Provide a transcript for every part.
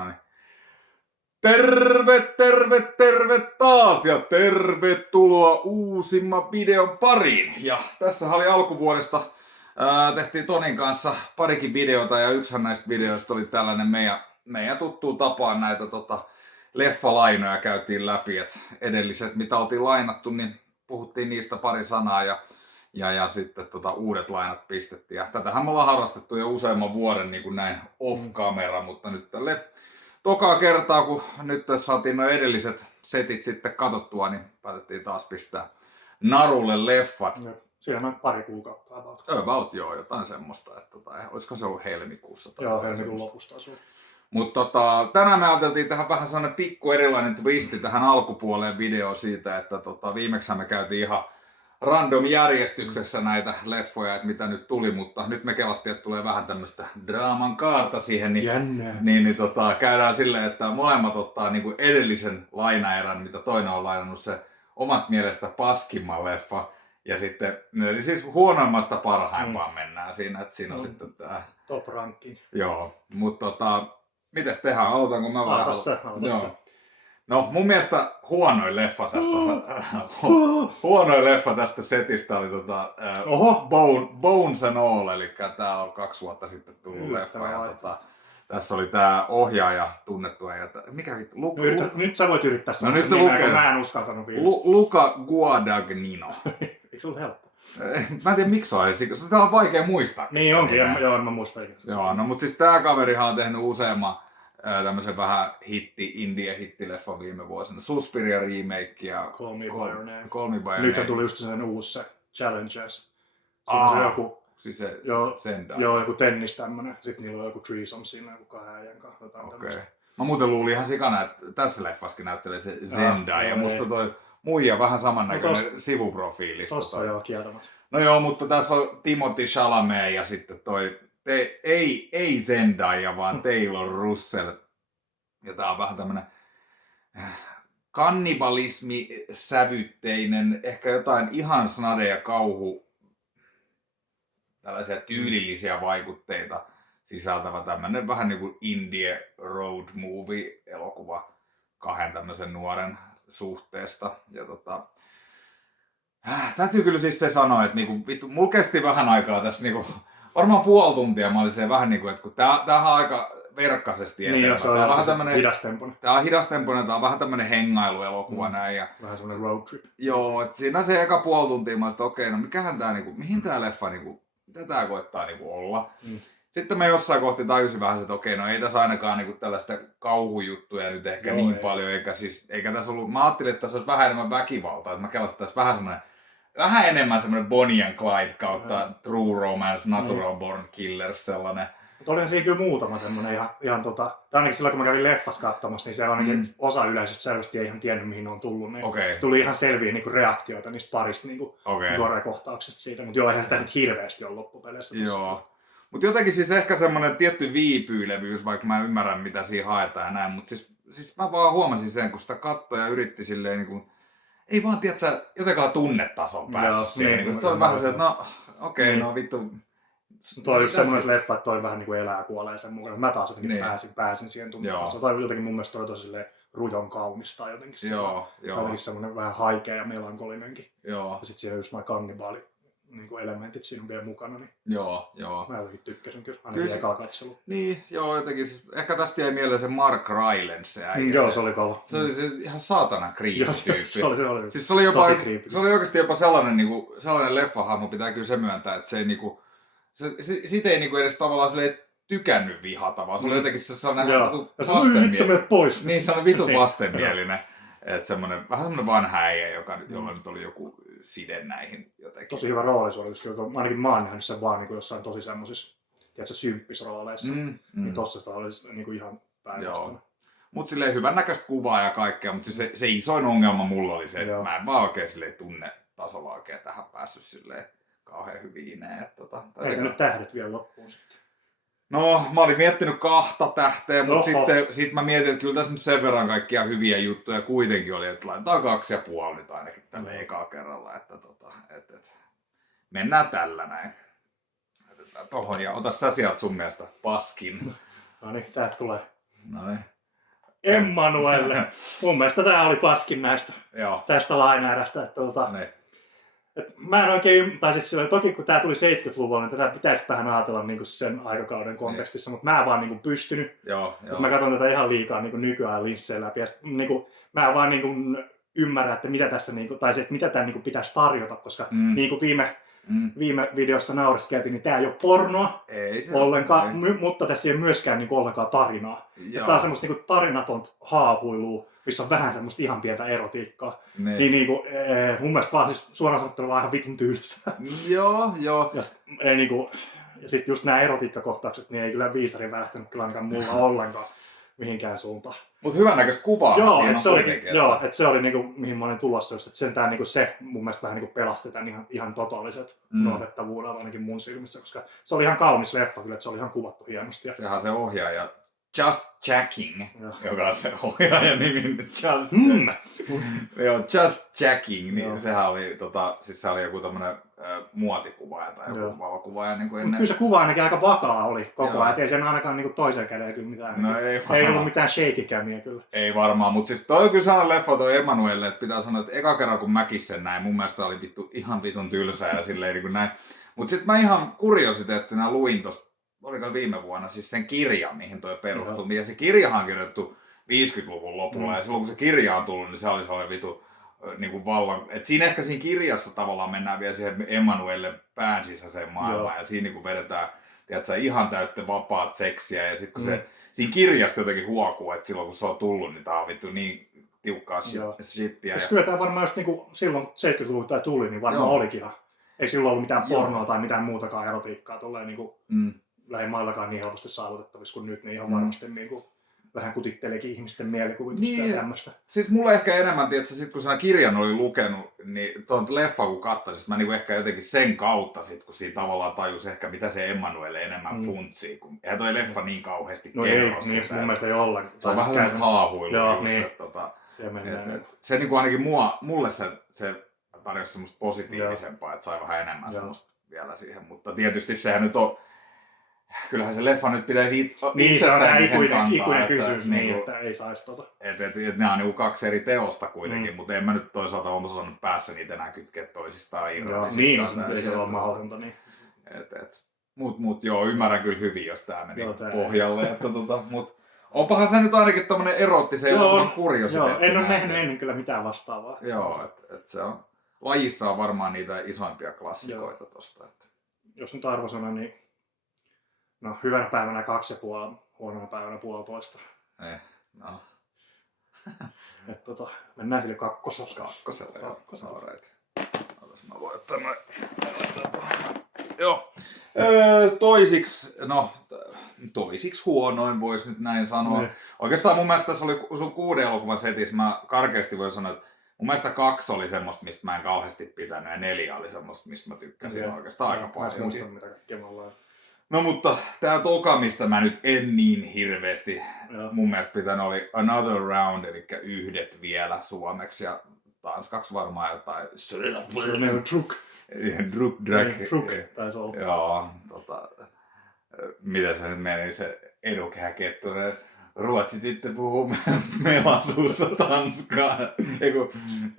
No niin. Terve taas ja tervetuloa uusimman videon pariin. Ja tässä oli alkuvuodesta, tehtiin Tonin kanssa parikin videota ja yksihän näistä videoista oli tällainen meidän tuttuun tapaan näitä leffalainoja käytiin läpi. Et edelliset mitä oltiin lainattu, niin puhuttiin niistä pari sanaa ja sitten uudet lainat pistettiin. Ja tätähän me ollaan harrastettu jo useamman vuoden niin kuin näin off-camera, mutta nyt tälle tokaa kertaa, kun nyt saatiin nuo edelliset setit sitten katsottua, niin päätettiin taas pistää narulle leffat. No, siinä on pari kuukautta about. About joo, jotain semmoista, että olisiko se ollut helmikuussa? Tai joo, helmikuun lopusta asuu. Mutta tänään me ajateltiin tähän vähän sellainen pikku erilainen twisti tähän alkupuoleen video siitä, että viimeksi me käytiin ihan random järjestyksessä näitä leffoja, että mitä nyt tuli, mutta nyt me kelattiin, että tulee vähän tämmöistä draaman kaarta siihen, niin käydään silleen, että molemmat ottaa niin kuin edellisen lainaerän, mitä toinen on lainannut se omasta mielestä paskimman leffa, ja sitten eli siis huonoimmasta parhaimpaan mennään siinä, että siinä on sitten tämä top ranking. Joo, mutta mites tehdään? Aloitanko mä vähän? Aloita. No mun mielestä huonoin leffa tästä setistä oli Bones and All, eli tää on 2 vuotta sitten tullut leffa. Ja tässä oli tää ohjaaja tunnettu. Nyt sä voit yrittää sanoa nyt se lukee. Mä en uskaltanut Luca Guadagnino. Eikö se ollut helppo? Mä en tiedä miksi on edes, koska sitä on vaikea muistaa. Niin onkin, joo, mä muistan. Joo, no mutta siis tää kaverihan on tehnyt useamman tämmösen vähän indie-hittileffan viime vuosina. Suspiria remake ja Call Me By Your Name. Call Me By Your Nyt Name. tuli just sen uusi se Challengers. Se joku, siis se Zendaya. joo, joku tennis tämmönen. Sitten niillä on joku threesome siinä, joku 2 äijän kanssa. Okei. Mä muuten luulin ihan sikana, että tässä leffaskin näyttelee se Zendaya. Ja musta toi muija vähän samannäköinen sivuprofiilista. Tossa joo, kieltämättä. No joo, mutta tässä on Timothée Chalamet ja sitten toi ei Zendaya, vaan Taylor Russell. Ja tää on vähän tämmönen kannibalismi-sävytteinen, ehkä jotain ihan snade ja kauhu, tällaisia tyylillisiä vaikutteita sisältävä tämmönen vähän niinku indie road movie elokuva 2 tämmösen nuoren suhteesta. Ja täytyy kyllä siis se sanoa, että niinku, vittu, mulla kesti vähän aikaa tässä niinku, varmaan puoli tuntia mä olin se vähän niinku, että kun tämähän on aika verkkaisesti etenevä. Niin, se on vähän tämmönen hidastempoinen. Tää on hidastempoinen, tää on vähän tämmönen hengailuelokuva näin. Ja vähän semmonen road trip. Joo, että siinä se eka puoli tuntia mä olin, että okei, no mikähän tää niinku, mihin tää leffa niinku, mitä tää koettaa niinku olla. Sitten mä jossain kohti tajusin vähän, että okei, no ei tässä ainakaan niinku tällaista kauhujuttuja nyt ehkä niin paljon, eikä tässä ollut, mä ajattelin, että tässä olisi vähän enemmän väkivaltaa, että mä kelasin tässä vähän enemmän semmoinen Bonnie and Clyde kautta True Romance, Natural Born Killers sellainen. Mutta olihan siinä kyllä muutama semmonen ihan ainakin silloin kun mä kävin leffassa katsomassa, niin se ainakin osa yleisöstä selvästi ei ihan tiennyt mihin ne on tullut. Niin tuli ihan selviä niinku reaktioita niistä parista niinku gore-kohtauksista siitä, mutta joo, eihän sitä nyt hirveästi ole loppupeleissä. Joo. Mutta jotenkin siis ehkä semmoinen tietty viipyilevyys, vaikka mä ymmärrän mitä siinä haetaan ja näin, mutta siis mä vaan huomasin sen, kun sitä katsoi ja yritti silleen niinku, ei vaan tiedätkö, jotenkaan tunnetason päässyt siihen. Niin, se on vähän se, että no okei, no vittu. Toi on just semmoinen leffa, että toi vähän niinku elää ja kuolee sen mukana. Mä taas jotenkin pääsin siihen tunnetasoon. Tai jotenkin mun mielestä toi tosi rujon kaunista jotenkin. Joo. Jotenkin semmoinen vähän haikea ja melankolinenkin. Joo. Ja sit siellä just noi kannibaali niinku elementit siinä vielä mukana. Niin joo. Mä jotenkin tykkäsin kyllä, ainakin ekaa katselu. Niin, joo, jotenkin. Siis, ehkä tästä jäi mieleen se Mark Rylance. Joo, se oli kova. Se oli se ihan saatana creepy-tyyppi. Se oli. Siis se oli oikeasti jopa sellainen, niinku, sellainen leffahahmo, pitää kyllä se myöntää, että se ei niinku, siitä ei niinku edes tavallaan tykännyt vihata, vaan se oli jotenkin sellainen vastenmielinen. Pois. Niin, se oli vitun vastenmielinen. Että vähän semmoinen vanha äijä, jolla nyt oli joku side näihin jotenkin. Tosi hyvä roolisuoritus, ainakin mä oon nähnyt sen vaan niin jossain tosi semmosissa, tiedätkö, symppisrooleissa. Niin tossa sitä oli niin ihan päinvastainen. Mut silleen hyvän näköistä kuvaa ja kaikkea, mutta se isoin ongelma mulla oli se, että mä en vaan oikein silleen tunnetasolla oikein tähän päässyt silleen kauhean hyvin. Eikö nyt tähdet vielä loppuun sitten? No, mä olin miettinyt 2 tähteä, mutta sitten mä mietin, että kyllä tässä nyt sen verran kaikkia hyviä juttuja kuitenkin oli, että laitetaan 2,5 nyt ainakin tällä ekalla kerralla, että mennään tällä näin. Tohon ja ota sä sieltä sun mielestä paskin. No niin, täältä tulee Noin. Emmanuelle. Mun mielestä tää oli paskin näistä. Joo. Tästä laineerästä. Mä en oikein, tai siis toki kun tää tuli 70-luvulla, niin tätä pitäisi vähän ajatella niin sen aikakauden kontekstissa, mutta mä en vaan niin pystynyt. Joo. Mä katson tätä ihan liikaa niin nykyään linssejä läpi. Ja niin kuin, mä en vaan niin ymmärrä, että mitä tässä, niin kuin, tai se, että mitä tää niin pitäisi tarjota, koska niin kuin viime videossa naureskeltiin, niin tää ei ole pornoa ollenkaan, mutta tässä ei ole myöskään niin ollenkaan tarinaa. Tää on semmoista niin tarinatonta haahuilua, missä on vähän semmoista ihan pientä erotiikkaa. Niin kuin, mun mielestä vaan siis suoraan sanottuna vaan ihan vitun tylsää. Joo. Ja sitten just nämä erotiikkakohtaukset, niin ei kyllä viisarin välähtänyt kyllä ainakaan mulla ollenkaan mihinkään suuntaan. Mutta hyvännäköistä kuvaa. Että se oli niinku, mihin mä olin tulossa, just, että sentään niinku se mun mielestä vähän niinku pelasti tämän ihan totaaliset noudattavuudella ainakin mun silmissä, koska se oli ihan kaunis leffa kyllä, että se oli ihan kuvattu hienosti. Sehän se ohjaaja Just Jacking, joka on se ohjaajan nimi. Just Jacking, niin sehän oli, siis se oli joku tämmönen muotikuvaaja tai joku valokuvaaja niin kuin ennen. Kyllä se kuva ainakin aika vakaa oli koko ajan, ettei sen ainakaan niin toiseen kädeen kyllä mitään. No, ei ollut mitään shaky-kämiä kyllä. Ei varmaan, mutta siis toi on kyllä sellainen leffa toi Emmanuelle, että pitää sanoa, että eka kerran kun mäkin sen näin, mun mielestä oli ihan vitun tylsää ja silleen niin kuin näin. Mutta sitten mä ihan kuriositeettina luin tosta, oliko viime vuonna, siis sen kirjan, mihin toi perustui. Ja se kirjahan on kirjoitettu 50-luvun lopulla ja silloin kun se kirja on tullut, niin se oli sellainen vitu niin kuin vallan, että siinä ehkä siinä kirjassa tavallaan mennään vielä siihen Emmanuelle pään sisäiseen maailmaan ja siinä niin kuin vedetään, tiedätkö, ihan täyttä vapaat seksiä ja sitten kun se siinä kirjasta jotenkin huokuu, että silloin kun se on tullut, niin tää on vittu niin tiukkaa shittiä. Ja kyllä tää varmaan just niin silloin 70-luvulta tämä tuli, niin varmaan olikin ihan. Ei silloin ollut mitään pornoa tai mitään muutakaan erotiikkaa tolleen niinku lähimaillakaan niin helposti saavutettavissa kuin nyt, niin ihan varmasti niinku vähän kutitteleekin ihmisten mielikuvitusta ja tämmöistä. Siis mulle ehkä enemmän, tietysti, sit kun sen kirjan oli lukenut, niin tuon leffa kun katsoin, mä niinku ehkä jotenkin sen kautta, sit, kun siinä tavallaan tajus ehkä mitä se Emmanuelle enemmän funtsii. Kun eihän toi leffa niin kauheasti kerro sitä. Niin, mun mielestä ei ollenkaan. Se on vähän semmoista haahuilua. Joo, niin. Se mennään. Se niinku ainakin mulle se tarjosi semmoista positiivisempaa, että sai vähän enemmän semmoista vielä siihen. Mutta tietysti sehän nyt on, kyllähän se leffa nyt pitäisi itsessään sen kantaa. Ikuinen kysymys, niin, että ei saisi Että nämä on niinku kaksi eri teosta kuitenkin, mutta en mä nyt toisaalta ole osannut päässä niitä enää kytkeä toisistaan irrallisistaan. Niin, ei se ole mahdotonta. Niin. Mut joo, ymmärrän kyllä hyvin, jos tää meni pohjalle. Mut onpahan se nyt ainakin tommonen eroottisen elokuvan kuriositeetti. En ole nähnyt ennen kyllä mitään vastaavaa. Joo, että se on, lajissa on varmaan niitä isoimpia klassikoita tosta. Jos nyt arvosana, niin no, hyvänä päivänä 2,5, huonona päivänä 1,5. No. Mennään sille kakkoselle. Kakkoselle. Otas mä voin ottaa noin. Joo. Toisiksi huonoin voisi nyt näin sanoa. Oikeastaan mun mielestä tässä oli sun 6 elokuvan setissä, mä karkeasti voin sanoa, että mun mielestä 2 oli semmoista, mistä mä en kauheasti pitänyt ja 4 oli semmoista, mistä mä tykkäsin oikeastaan aika paljon. Mä muistan mitä kaikkea me ollaan. No mutta tää toka, mistä mä nyt en niin hirveästi mun mielestä pitänyt, oli Another Round, eli yhdet vielä suomeksi ja tanskaksi varmaan jotain. Druk taisi olla. Joo, miten se nyt meni se edukehäkettunen. Ruotsi tyttö puhuu melasuussa tanskaa.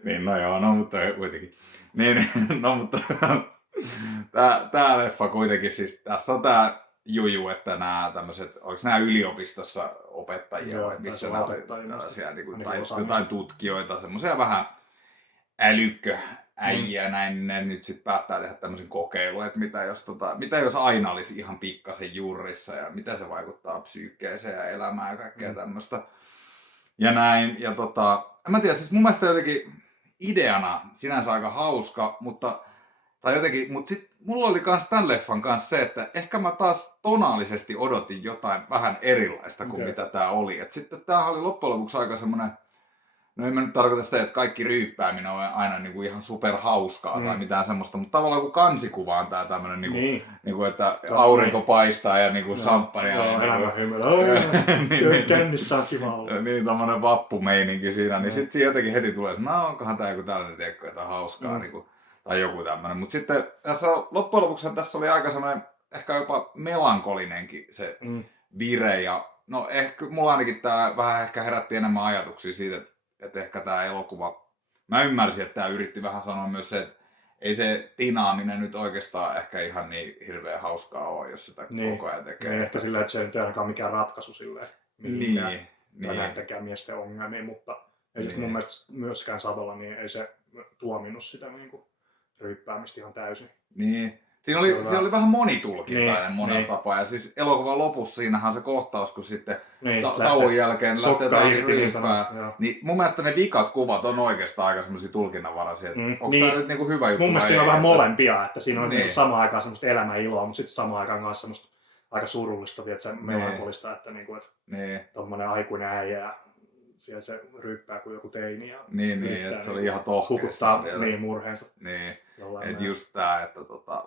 Niin no joo, no mutta kuitenkin. Niin, no mutta tää leffa kuitenkin siis, tässä on tää juju, että nämä tämmöiset, oliko nämä yliopistossa opettajia vai missä nämä oli tällaisia tai jotain tutkijoita, semmoisia vähän älykköäjiä näin, ne nyt sitten päättää tehdä tämmöisen kokeilun, että mitä jos aina olisi ihan pikkasen juurissa ja mitä se vaikuttaa psyykkeeseen ja elämään ja kaikkea tämmöistä. Ja näin, ja en mä tiedä, siis mun mielestä jotenkin ideana sinänsä aika hauska, mutta sitten mulla oli kans tämän leffan kanssa se, että ehkä mä taas tonaalisesti odotin jotain vähän erilaista kuin mitä tää oli. Et sitten tää oli loppujen lopuksi aika semmonen, no en mä nyt tarkoita sitä, että kaikki ryyppääminen on aina niinku ihan superhauskaa tai mitään semmoista, mutta tavallaan kun kansikuva on tää tämmönen, niinku, että aurinko paistaa ja niinku samppania. Joo, elämä hymyillä. Kännissä on kiva olla. Niin, tommonen vappumeininki siinä, niin sit siinä jotenkin heti tulee se, no onkohan tää joku tällainen teekko, jotain hauskaa. Niinku, tai joku tämmönen. Mutta sitten tässä loppujen lopuksi tässä oli aika semmoinen ehkä jopa melankolinenkin se vire. Ja no ehkä mulla ainakin tää vähän ehkä herätti enemmän ajatuksia siitä, että ehkä tää elokuva, mä ymmärsin, että tää yritti vähän sanoa myös se, että ei se tinaaminen nyt oikeastaan ehkä ihan niin hirveän hauskaa ole, jos sitä koko ajan tekee. Niin, ehkä silleen, että se ei nyt ainakaan mikään ratkaisu silleen. Niin. Näitäkään miesten ongelmiin, mutta ei se mun mielestä myöskään Savola, niin ei se tuominnut sitä niinku ryyppäämistä ihan täysin. Niin. Siinä oli vähän monitulkintainen monella tapaa. Ja siis elokuvan lopussa siinähän se kohtaus, kun sitten tauon jälkeen lähtee taas ryyppää. Niin mun mielestä ne vikat kuvat on oikeastaan aika semmosia tulkinnanvaraisia. Onko tää nyt niinku hyvä juttu? Mun mielestä siinä on vähän molempia, että siinä on niinku samaan aikaan semmoista elämäiloa, mutta sitten samaan aikaan myös semmoista aika surullista, tietsä, melankolista, että niinku, tommonen aikuinen äijä siellä se ryyppää kuin joku teini. Ja niin, että se oli ihan tohkeessa vielä. Niin, murheensa. Niin, että just tää, että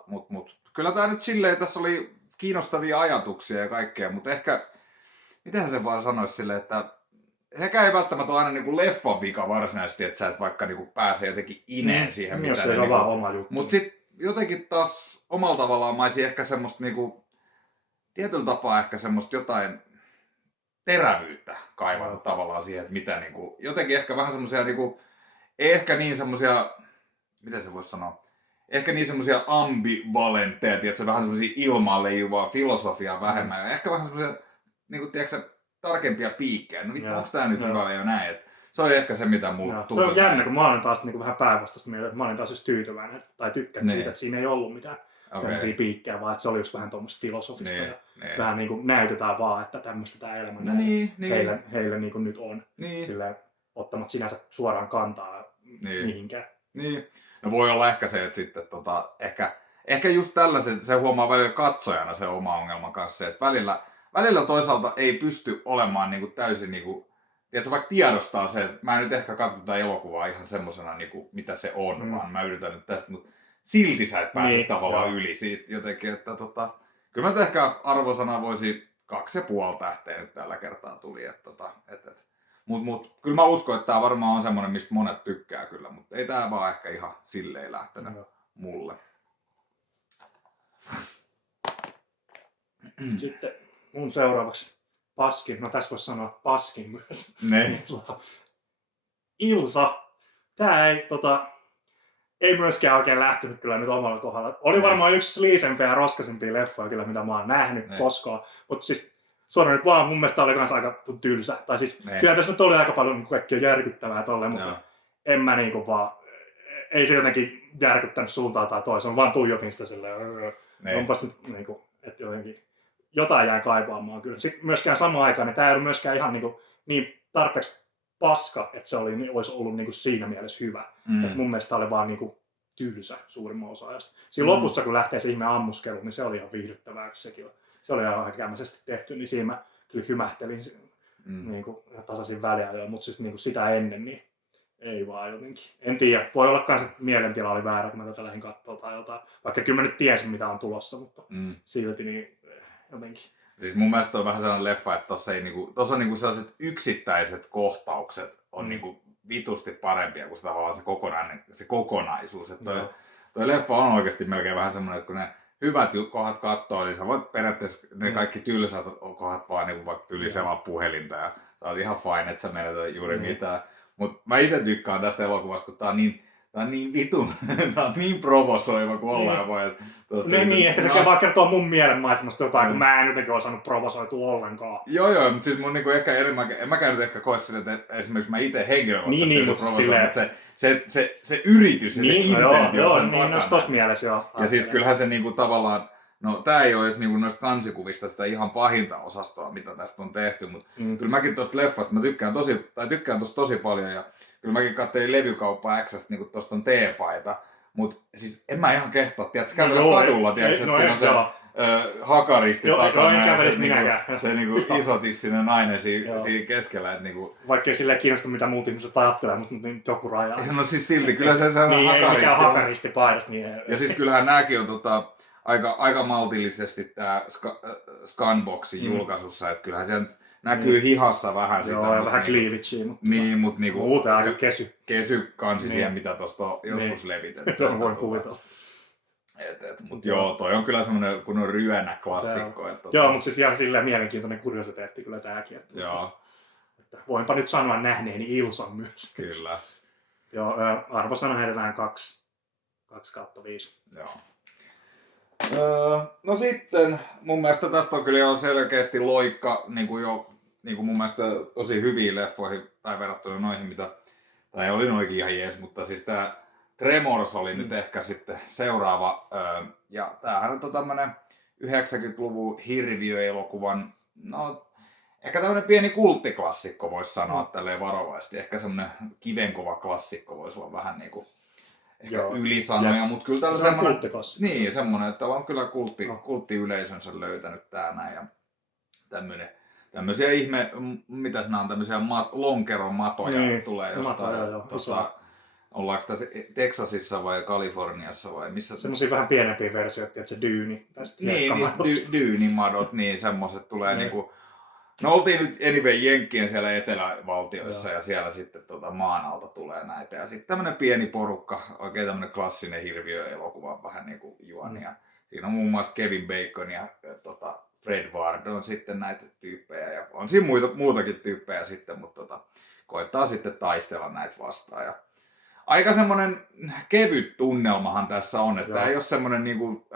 mut kyllä tää nyt silleen, tässä oli kiinnostavia ajatuksia ja kaikkea, mutta ehkä, mitähän se vaan sanoisi silleen, että sekään ei välttämättä ole aina niinku leffan vika varsinaisesti, että sä et vaikka niinku pääse jotenkin ineen siihen, mitä se on vaan oma juttu. Mut sit jotenkin taas omalla tavallaan mä olisin ehkä semmoista niinku, tietyllä tapaa ehkä semmoista jotain terävyyttä kaivannut tavallaan siihen, että mitä niinku, jotenkin ehkä vähän semmosia niinku, ei ehkä niin semmosia, miten se voisi sanoa, ehkä niin semmosia ambivalentteja, tiedätkö, vähän semmosia ilmaan leijuvaa filosofiaa vähemmän, ja ehkä vähän semmosia, niinku, tiedätkö, tarkempia piikkejä. No vittu, onks tää nyt hyvä ja näin, että se oli ehkä se, mitä mulla tuntuu. Se on jännä, kun mä olen taas niinku vähän päinvastaista mieltä, että mä olin taas just tyytyväinen, tai tykkään siitä, että siinä ei ollut mitään sellaisia piikkejä, vaan että se oli just vähän tuommoista filosofista ja vähän niin kuin näytetään vaan, että tämmöistä tämä elämä heille niin kuin nyt on. Silleen, ottamat sinänsä suoraan kantaa mihinkään. Niin. No voi olla ehkä se, että sitten ehkä just tällaisen, se huomaa välillä katsojana se oma ongelma kanssa, että välillä toisaalta ei pysty olemaan niin kuin täysin niin kuin, tiedätkö, vaikka tiedostaa se, että mä en nyt ehkä katso tätä elokuvaa ihan semmosena niin kuin, mitä se on, vaan mä yritän nyt tästä, mutta silti sä et pääse tavallaan yli siitä jotenkin, että kyllä mä ehkä arvosana voisi 2,5 tähteä nyt tällä kertaa tuli, mut kyllä mä uskon, että tää varmaan on semmonen, mistä monet tykkää kyllä, mutta ei tää vaan ehkä ihan silleen lähtenyt mulle. Sitten mun seuraavaksi paskin, no tässä voisi sanoa paskin myös. Ilsa, tää ei myöskään oikein lähtenyt kyllä nyt omalla kohdalla. Oli varmaan yksi sliisempiä ja roskaisempia leffoja kyllä, mitä mä oon nähnyt koskaan. Mutta siis suoraan nyt vaan mun mielestä oli kans aika tylsä. Tai siis kyllä tässä nyt oli aika paljon niin kaikkia järkyttävää tolleen, mutta en mä niinku vaan, ei se jotenkin järkyttänyt suuntaan tai toiseen, vaan tuijotin sitä silleen. Onpas nyt niinku, että jotenkin jotain jää kaipaamaan kyllä. Sitten myöskään samaan aikaan, että tää ei ollut myöskään ihan niin tarpeeksi paska, että se olisi ollut niinku siinä mielessä hyvä. Et mun mielestä oli vaan niinku tylsä suurimman osa ajasta. Siinä lopussa, kun lähtee se ihme ammuskelu, niin se oli ihan viihdyttävää, kun sekin on. Se oli ihan häkämäisesti tehty, niin siinä mä kyllä hymähtelin niinku tasaisin väliajoin, mutta siis niinku sitä ennen, niin ei vaan jotenkin. En tiedä, voi olla kans, että mielentila oli väärä, kun mä tätä lähdin katsoa tai jotain. Vaikka kyllä mä nyt tiesin, mitä on tulossa, mutta silti niin jotenkin. Siis mun mielestä on vähän sellainen leffa, että tossa on niinku sellaiset yksittäiset kohtaukset on niinku vitusti parempia kuin tavallaan se kokonaisuus. Että toi leffa on oikeasti melkein vähän semmoinen, että kun ne hyvät kohdat katsoo, niin sä voit periaatteessa ne kaikki tylsät kohdat vaan niinku vaikka selaa puhelinta ja sä oot ihan fine, että sä menetä juuri mitään. Mut mä ite tykkään tästä elokuvasta, kun tää on niin vitun, tää on niin provosoiva kuin ollaan voi. Niin, ehkä se vaan kertoo mun mielenmaisemasta jotain, kun mä en jotenkin osannut provosoitua ollenkaan. Joo, mutta siis mun niinku ehkä en mäkään nyt ehkä koe sille, että esimerkiksi mä ite henkilökohtaisesti provosoin, mutta se yritys ja se intentio sen takana. Niin, tossa mielessä joo. Ja siis kyllähän se niinku tavallaan, no tää ei oo edes niinku noista kansikuvista sitä ihan pahinta osastoa, mitä tästä on tehty, mutta kyllä mäkin tosta leffasta, mä tykkään tosta tosi paljon ja kyllä mäkin katselin Levykauppa X:stä niinku tosta on teepaita. Mut siis en mä ihan kehtaa, tiedätkö, kävellä kadulla, tiedätkö, että siinä on se hakaristi takana ja se niinku isotissinen nainen siinä keskellä. Et niinku... Vaikka ei silleen kiinnosta, mitä muut ihmiset ajattelee, mutta nyt joku raja. No siis silti, kyllä se on niin, hakaristi. Niin, ei hakaristi paidasta. Niin ja siis kyllähän nääkin on aika maltillisesti tää Scanboxin julkaisussa, että kyllähän se näkyy hihassa vähän sitä. Joo, ja vähän cleavageia. Niin, mutta niinku... Muuten aika kesy kansi siihen, mitä tosta on joskus levitetty. Tuon voi kuvitella. Mutta joo, toi on kyllä semmoinen kunnon ryönä klassikko. Joo, mutta siis ihan silleen mielenkiintoinen kuriositeetti kyllä tääkin. Joo. Että voinpa nyt sanoa nähneeni Ilson myös. Kyllä. Joo, arvosana heitetään 2/5. Joo. No sitten, mun mielestä tästä on kyllä jo selkeästi loikka, niin kuin mun mielestä tosi hyviin leffoihin, tai verrattuna noihin, mitä, tai oli noikin ihan jees, mutta siis tää Tremors oli nyt ehkä sitten seuraava, ja tämähän on tämmönen 90-luvun hirviöelokuvan, no ehkä tämmönen pieni kulttiklassikko voisi sanoa tälleen varovaisesti, ehkä semmonen kivenkova klassikko voisi olla vähän niinku ehkä ylisanoja, mutta kyllä täällä semmoinen, niin, semmoinen, että täällä on kyllä kulttiyleisönsä löytänyt tää näin ja tämmöisiä ihme, mitäs nämä on, tämmöisiä lonkeromatoja tulee jostain, ollaanko tässä Texasissa vai Kaliforniassa vai missä? Semmoisia vähän pienempiä versioita, että se dyyni. Niin, dyynimadot, niin semmoiset tulee niinku. No oltiin nyt anyway Jenkkien siellä etelävaltioissa ja siellä sitten maan alta tulee näitä. Ja sitten tämmönen pieni porukka, oikein tämmönen klassinen hirviöelokuva, vähän niinku juoni. Ja siinä on muun muassa Kevin Bacon ja Fred Ward on sitten näitä tyyppejä. Ja on siinä muutakin tyyppejä sitten, mutta koittaa sitten taistella näitä vastaan. Ja aika semmonen kevyt tunnelmahan tässä on, että tää ei ole semmonen niinku,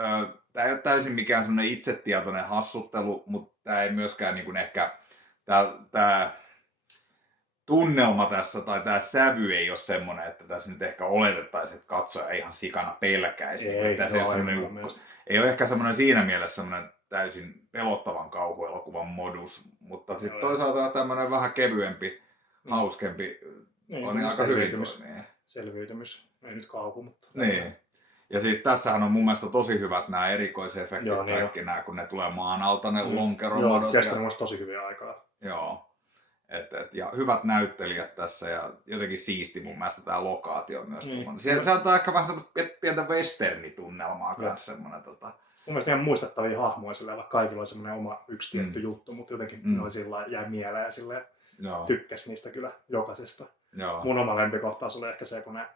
tää ei ole täysin mikään semmonen itsetietoinen hassuttelu, mutta tää ei myöskään niinku ehkä, tää tunnelma tässä tai tää sävy ei ole semmonen, että tässä nyt ehkä oletettaisiin, että katsoja ihan sikana pelkäisi. Ei ole ehkä semmonen siinä mielessä semmonen täysin pelottavan kauhuelokuvan modus, mutta sitten toisaalta tämmönen vähän kevyempi, hauskempi, on aika hyvin toimii. Selviytymys, ei nyt kauhu, mutta... Niin. Ja siis tässähän on mun mielestä tosi hyvät nämä erikoisefektit, kaikki nämä, kun ne tulee maan alta, ne lonkeromadot. Joo, kestänyt musta tosi hyviä aikaa. Joo. Ja hyvät näyttelijät tässä ja jotenkin siisti mun mielestä tää lokaatio myös. Se antaa ehkä vähän semmoista pientä westernitunnelmaa kanssa semmoinen Mun mielestä ihan muistettavia hahmoja silleen, vaikka kaikilla oli semmoinen oma yksi tietty juttu, mutta jotenkin ne oli sillä jäi mieleen ja silleen tykkäs niistä kyllä jokaisesta. Joo. Mun oma lempikohtaus oli ehkä se, kun ne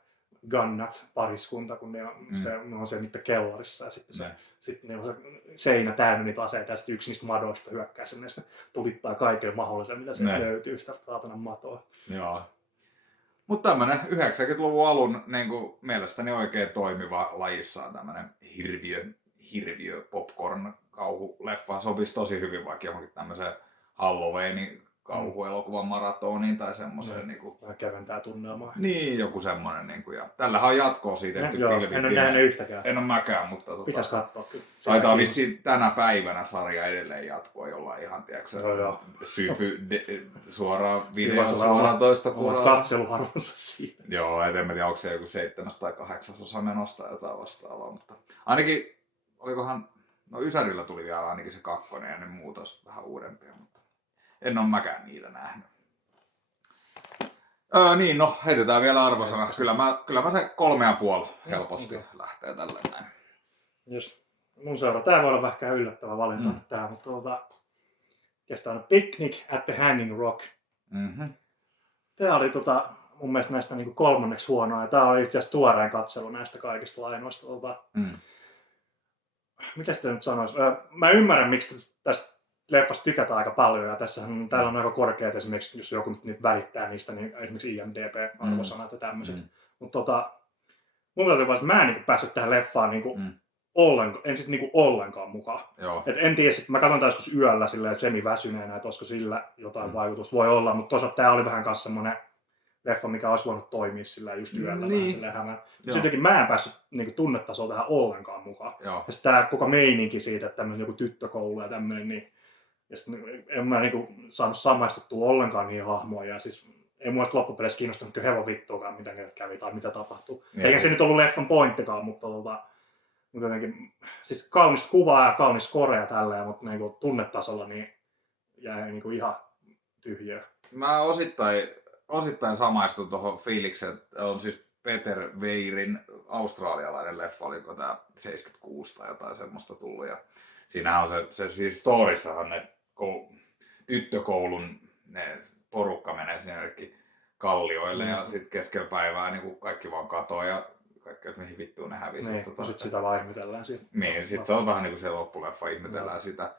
Gunnat pariskunta, kun ne on se niiden kellarissa ja sitten ne on se seinä täynnä niitä aseita ja sitten yksi niistä madoista hyökkää sinne ja sitten tulittaa kaiken mahdollisen, mitä sieltä löytyy, sitä saatana matoa. Joo. Mutta tämmönen 90-luvun alun niin kuin mielestäni oikein toimiva lajissaan tämmönen hirviö popcorn kauhuleffa sopisi tosi hyvin vaikka johonkin tämmöiseen Halloweenin kauhuelokuvan maratoniin tai semmoiseen niinku keventää tunnelmaa. Niin, joku semmoinen niinku ja tällähän on jatkoa siitä tehty pilvi. En ole nähnyt yhtäkään. En ole mäkään, mutta pitäis katsoa kyllä. Taitaa vissiin tänä päivänä sarja edelleen jatkoa jollain ihan tiedätkö suoraan video suoraan toista kuulaa. Katseluarvonsa siinä. Joo, en tiedä onko se joku 7 tai 8 menosta jotain vastaavaa, mutta ainakin olikohan Ysärillä tuli vielä ainakin se 2 ja ne muut olisi vähän uudempia, mutta en ole mäkään niitä nähnyt. Niin, no heitetään vielä arvosana. Kyllä mä se 3,5 helposti lähtee tälleen näin. Jos mun seuraava. Tää voi olla vähän yllättävä valinta tää, mutta kestää aina Picnic at the Hanging Rock. Tää oli mun mielestä näistä niinku 3. huonoa ja tää oli itse asiassa tuoreen katselu näistä kaikista lainoista. Mitä sitä nyt sanois? Mä ymmärrän, miksi tästä leffasta tykätään aika paljon ja täällä on aika korkeat esimerkiksi, jos joku nyt välittää niistä, niin esimerkiksi IMDb-arvosanat ja tämmöiset. Mutta mun täytyy vaan, että mä en niinku päässyt tähän leffaan niinku ollenkaan mukaan. Et en tiedä, mä katson tää joskus yöllä semiväsyneenä, että olisiko sillä jotain vaikutusta. Voi olla, mutta toisaalta tää oli vähän kanssa semmonen leffa, mikä olisi voinut toimia sillä just yöllä. Mutta jotenkin mä en päässyt niinku tunnetasolla tähän ollenkaan mukaan. Ja sitten tää koko meininki siitä, että tämmöinen joku tyttökoulu ja tämmöinen, niin ja sitten en mä niinku saanut samaistuttua ollenkaan niihin hahmoihin. Ja siis ei mua loppupeleissä kiinnostanut kyllä hevon vittuakaan, mitä kävi tai mitä tapahtui. Eikä se nyt ollut leffan pointtikaan, mutta jotenkin, siis kaunis kuva ja kaunis score ja tälleen, mutta niinku tunnetasolla niin jäi niinku ihan tyhjöä. Mä osittain samaistun tuohon fiilikseen, että on siis Peter Weirin australialainen leffa, oliko tää 76 tai jotain semmoista tullut. Ja siinähän on se siis storissahan ne tyttökoulun ne porukka menee sinne kallioille ja sitten keskellä päivää niin kaikki vaan katoo ja kaikkea, että mihin vittuun ne hävisi. Niin, sit sitä vaan ihmetellään siinä. Niin, sit se on vähän niinku se loppuleffa, ihmetellään sitä.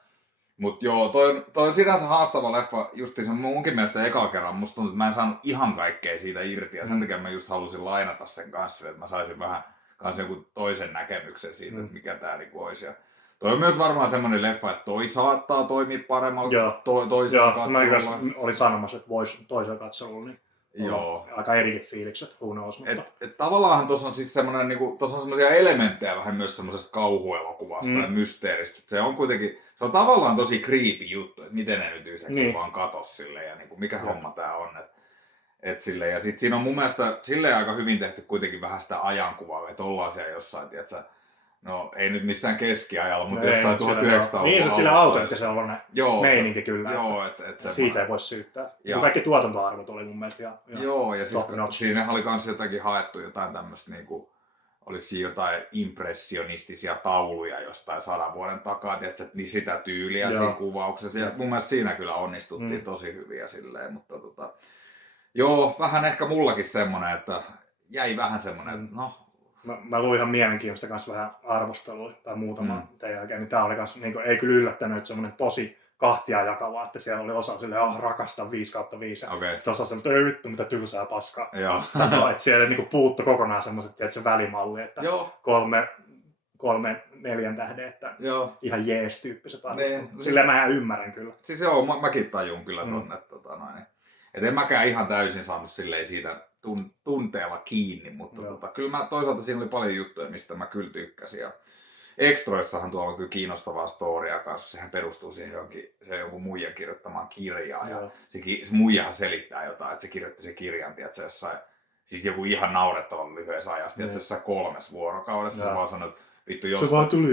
Mut joo, toi on sinänsä haastava leffa, justiinsa munkin mielestä ekalla kerran. Musta tuntuu, että mä en saanut ihan kaikkea siitä irti, ja sen takia mä just halusin lainata sen kanssa, että mä saisin vähän kanssa joku toisen näkemyksen siitä, että mikä tää niinku olisi. Ja toi on myös varmaan semmonen leffa, että toi saattaa toimia paremmalla toisella katselulla. Mä olin sanomassa, että voisi toisella katselulla, niin joo. Aika erikin fiilikset, who knows. Mutta... Tavallaan tossa on siis semmonen, niinku, tossa on semmosia elementtejä vähän myös semmosesta kauhuelokuvasta ja mysteeristä. Se on kuitenkin, se on tavallaan tosi creepy juttu, että miten ne nyt yhtäkkiä vaan katos silleen ja niinku, mikä homma tää on. Et silleen, ja sit siinä on mun mielestä silleen aika hyvin tehty kuitenkin vähän sitä ajankuvaa, että ollaan siellä jossain, tiiätsä, no ei nyt missään keskiajalla, mutta jossain 1900-luvulla. Niin se on sillä autenttisella meininki kyllä. Joo, siitä ei voi syyttää. Ja kaikki tuotantoarvot oli mun mielestä ihan joo, ja siis siinä oli kans jotakin haettu jotain tämmöstä niinku, oliko siinä jotain impressionistisia tauluja jostain 100 vuoden takaa, tiiätsä, niin sitä tyyliä siinä kuvauksessa. Ja mun mielestä siinä kyllä onnistuttiin tosi hyviä silleen, mutta joo, vähän ehkä mullakin semmonen, että jäi vähän semmonen, että no. Mä luin ihan mielenkiintoista kanssa vähän arvostelua tai muutama teidän jälkeen, niin tää oli kans, niin ei kyllä yllättänyt, että semmonen tosi kahtia jakava, että siellä oli osa silleen, rakasta 5/5. Okay. Sitten osa semmoinen, että ei vittu, mitä tylsää paskaa. Että siellä niin puuttu kokonaan semmoiset, että se välimalli, että 3-4 tähden, että ihan jees tyyppiset arvostelut. Silleen mä ymmärrän kyllä. Siis joo, mäkin tajun kyllä tonne. Että en mäkään ihan täysin saanut silleen siitä tunteella kiinni, mutta kyllä mä toisaalta siinä oli paljon juttuja, mistä mä kyllä tykkäsin. Ja Extroissahan tuolla on kyllä kiinnostavaa storya kanssa, sehän perustuu siihen jonkun muijan kirjoittamaan kirjaan. Ja se muijahan selittää jotain, että se kirjoitti sen kirjan, tiedätkö, jossain, siis joku ihan naurettavan lyhyessä ajassa, tiedätkö, jossain 3 vuorokaudessa, se vaan sanoi, että vittu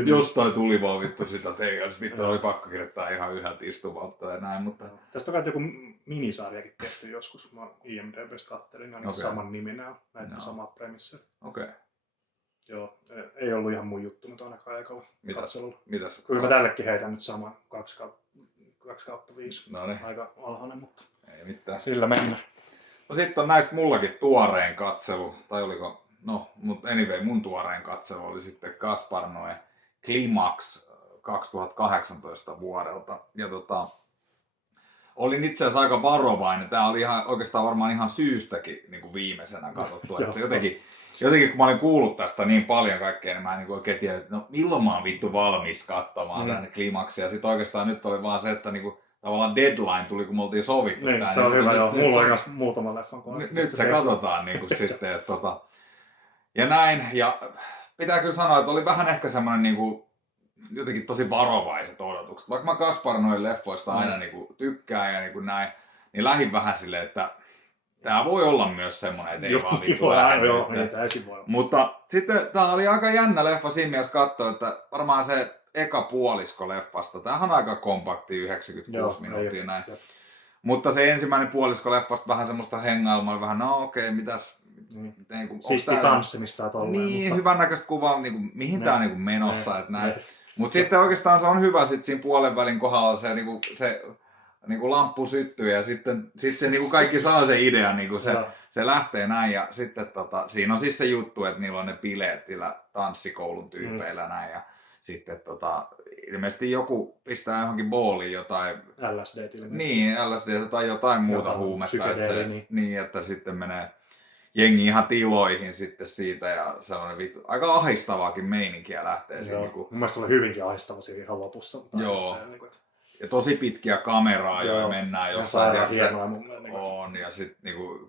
jostain tuli vaan vittu sitä teidän, vittu oli pakko kirjoittaa ihan yhdeltä istumalta ja näin, mutta... Tästä on kai joku minisarjakin tehty joskus, mä IMDb:stä kattelin, on saman niminä, näitä samaa premissia. Okei. Joo, ei ollut ihan mun juttu, mutta ainakaan ekalla katselulla. Mitäs? Kyllä mä tällekin heitän nyt sama 2/5. No niin. Aika alhainen, mutta ei mitään. Sillä mennään. No sitten on näistä mullakin tuorein katselu, tai oliko, no, mutta anyway, mun tuorein katselu oli sitten Gaspar Noé Climax 2018 vuodelta. Ja olin itse asiassa aika varovainen. Tää oli oikeastaan varmaan ihan syystäkin niin kuin viimeisenä katsottu. Että jotenkin kun mä olin kuullut tästä niin paljon kaikkea, niin mä en niin oikein tiedä, että no milloin mä oon vittu valmis katsomaan tänne Climaxia. Sitten oikeastaan nyt oli vaan se, että niinku, tavallaan deadline tuli, kun me oltiin sovittu. Niin, se on hyvä, joo. Mulla oli myös muutama leffan kohdalla. Nyt se katsotaan niinku sitten. Että, ja näin. Ja pitää kyllä sanoa, että oli vähän ehkä semmoinen niinku, jotenkin tosi varovaiset odotukset. Vaikka mä Gaspar Noén leffoista aina niinku, tykkään ja niinku näin, niin lähdin vähän silleen, että tää voi olla myös semmonen, että ei vaan vittu lähde. Mutta sitten tää oli aika jännä leffa siinä mielessä katsoa, että varmaan se eka puolisko leffasta, tämähän on aika kompakti, 96 minuuttia näin. Mutta se ensimmäinen puolisko leffasta vähän semmoista hengailmaa, vähän no okei, mitäs... Siisti tanssimista tolleen. Niin, mutta... hyvännäköistä kuvaa, niin mihin tää on menossa, että näin. Mutta sitten oikeastaan se on hyvä sit siinä puolen välin kohdalla se niinku lamppu syttyy ja sitten se niinku kaikki saa se idea, niinku se lähtee näin ja sitten siinä on siis se juttu, että niillä on ne bileet niillä tanssikoulun tyypeillä näin ja sitten ilmeisesti joku pistää johonkin booliin jotain LSD ilmeisesti. Niin, LSD tai jotain muuta huumetta, että sitten menee jengi ihan tiloihin sitten siitä ja sellainen aika ahdistavaakin meininkiä lähtee siinä. Mun mielestä oli hyvinkin ahistava siinä ihan lopussa. Joo. Ja tosi pitkiä kameraa jo mennään jossain. On ja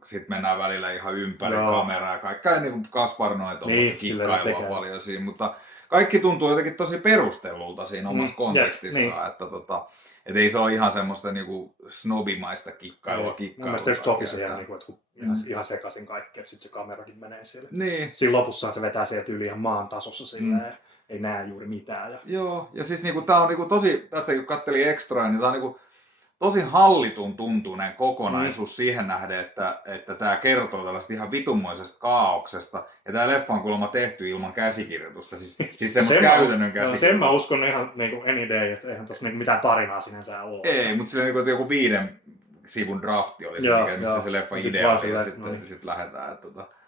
sit mennään välillä ihan ympäri kameraa ja kaikkea niin Gaspar Noé kikkailua paljon siinä, mutta kaikki tuntuu jotenkin tosi perustellulta siinä omassa kontekstissaan, että ei se ole ihan semmoista niinku snobimaista kikkailua. Mun mielestä se toki se että kun ihan sekaisin kaikki, että sitten se kamerakin menee siellä. Niin. Siinä lopussa se vetää sieltä yli ihan maan tasossa silleen. Ei näe juuri mitään. Ja... Joo, ja siis niinku, tää on niinku tosi, tästä kun katselin Extraa, niin tää on niinku tosi hallitun tuntuinen kokonaisuus siihen nähden, että tää kertoo tällaista ihan vitunmoisesta kaauksesta. Ja tää leffa on kuulemma tehty ilman käsikirjoitusta, siis semmoista käytännön käsikirjoitusta. Sen mä uskon ihan niinku any day, että eihän tossa niinku mitään tarinaa sinänsä ole. Ei, mutta sillä niinku joku 5 sivun drafti oli se, missä se leffa idea oli, ja sitten lähdetään.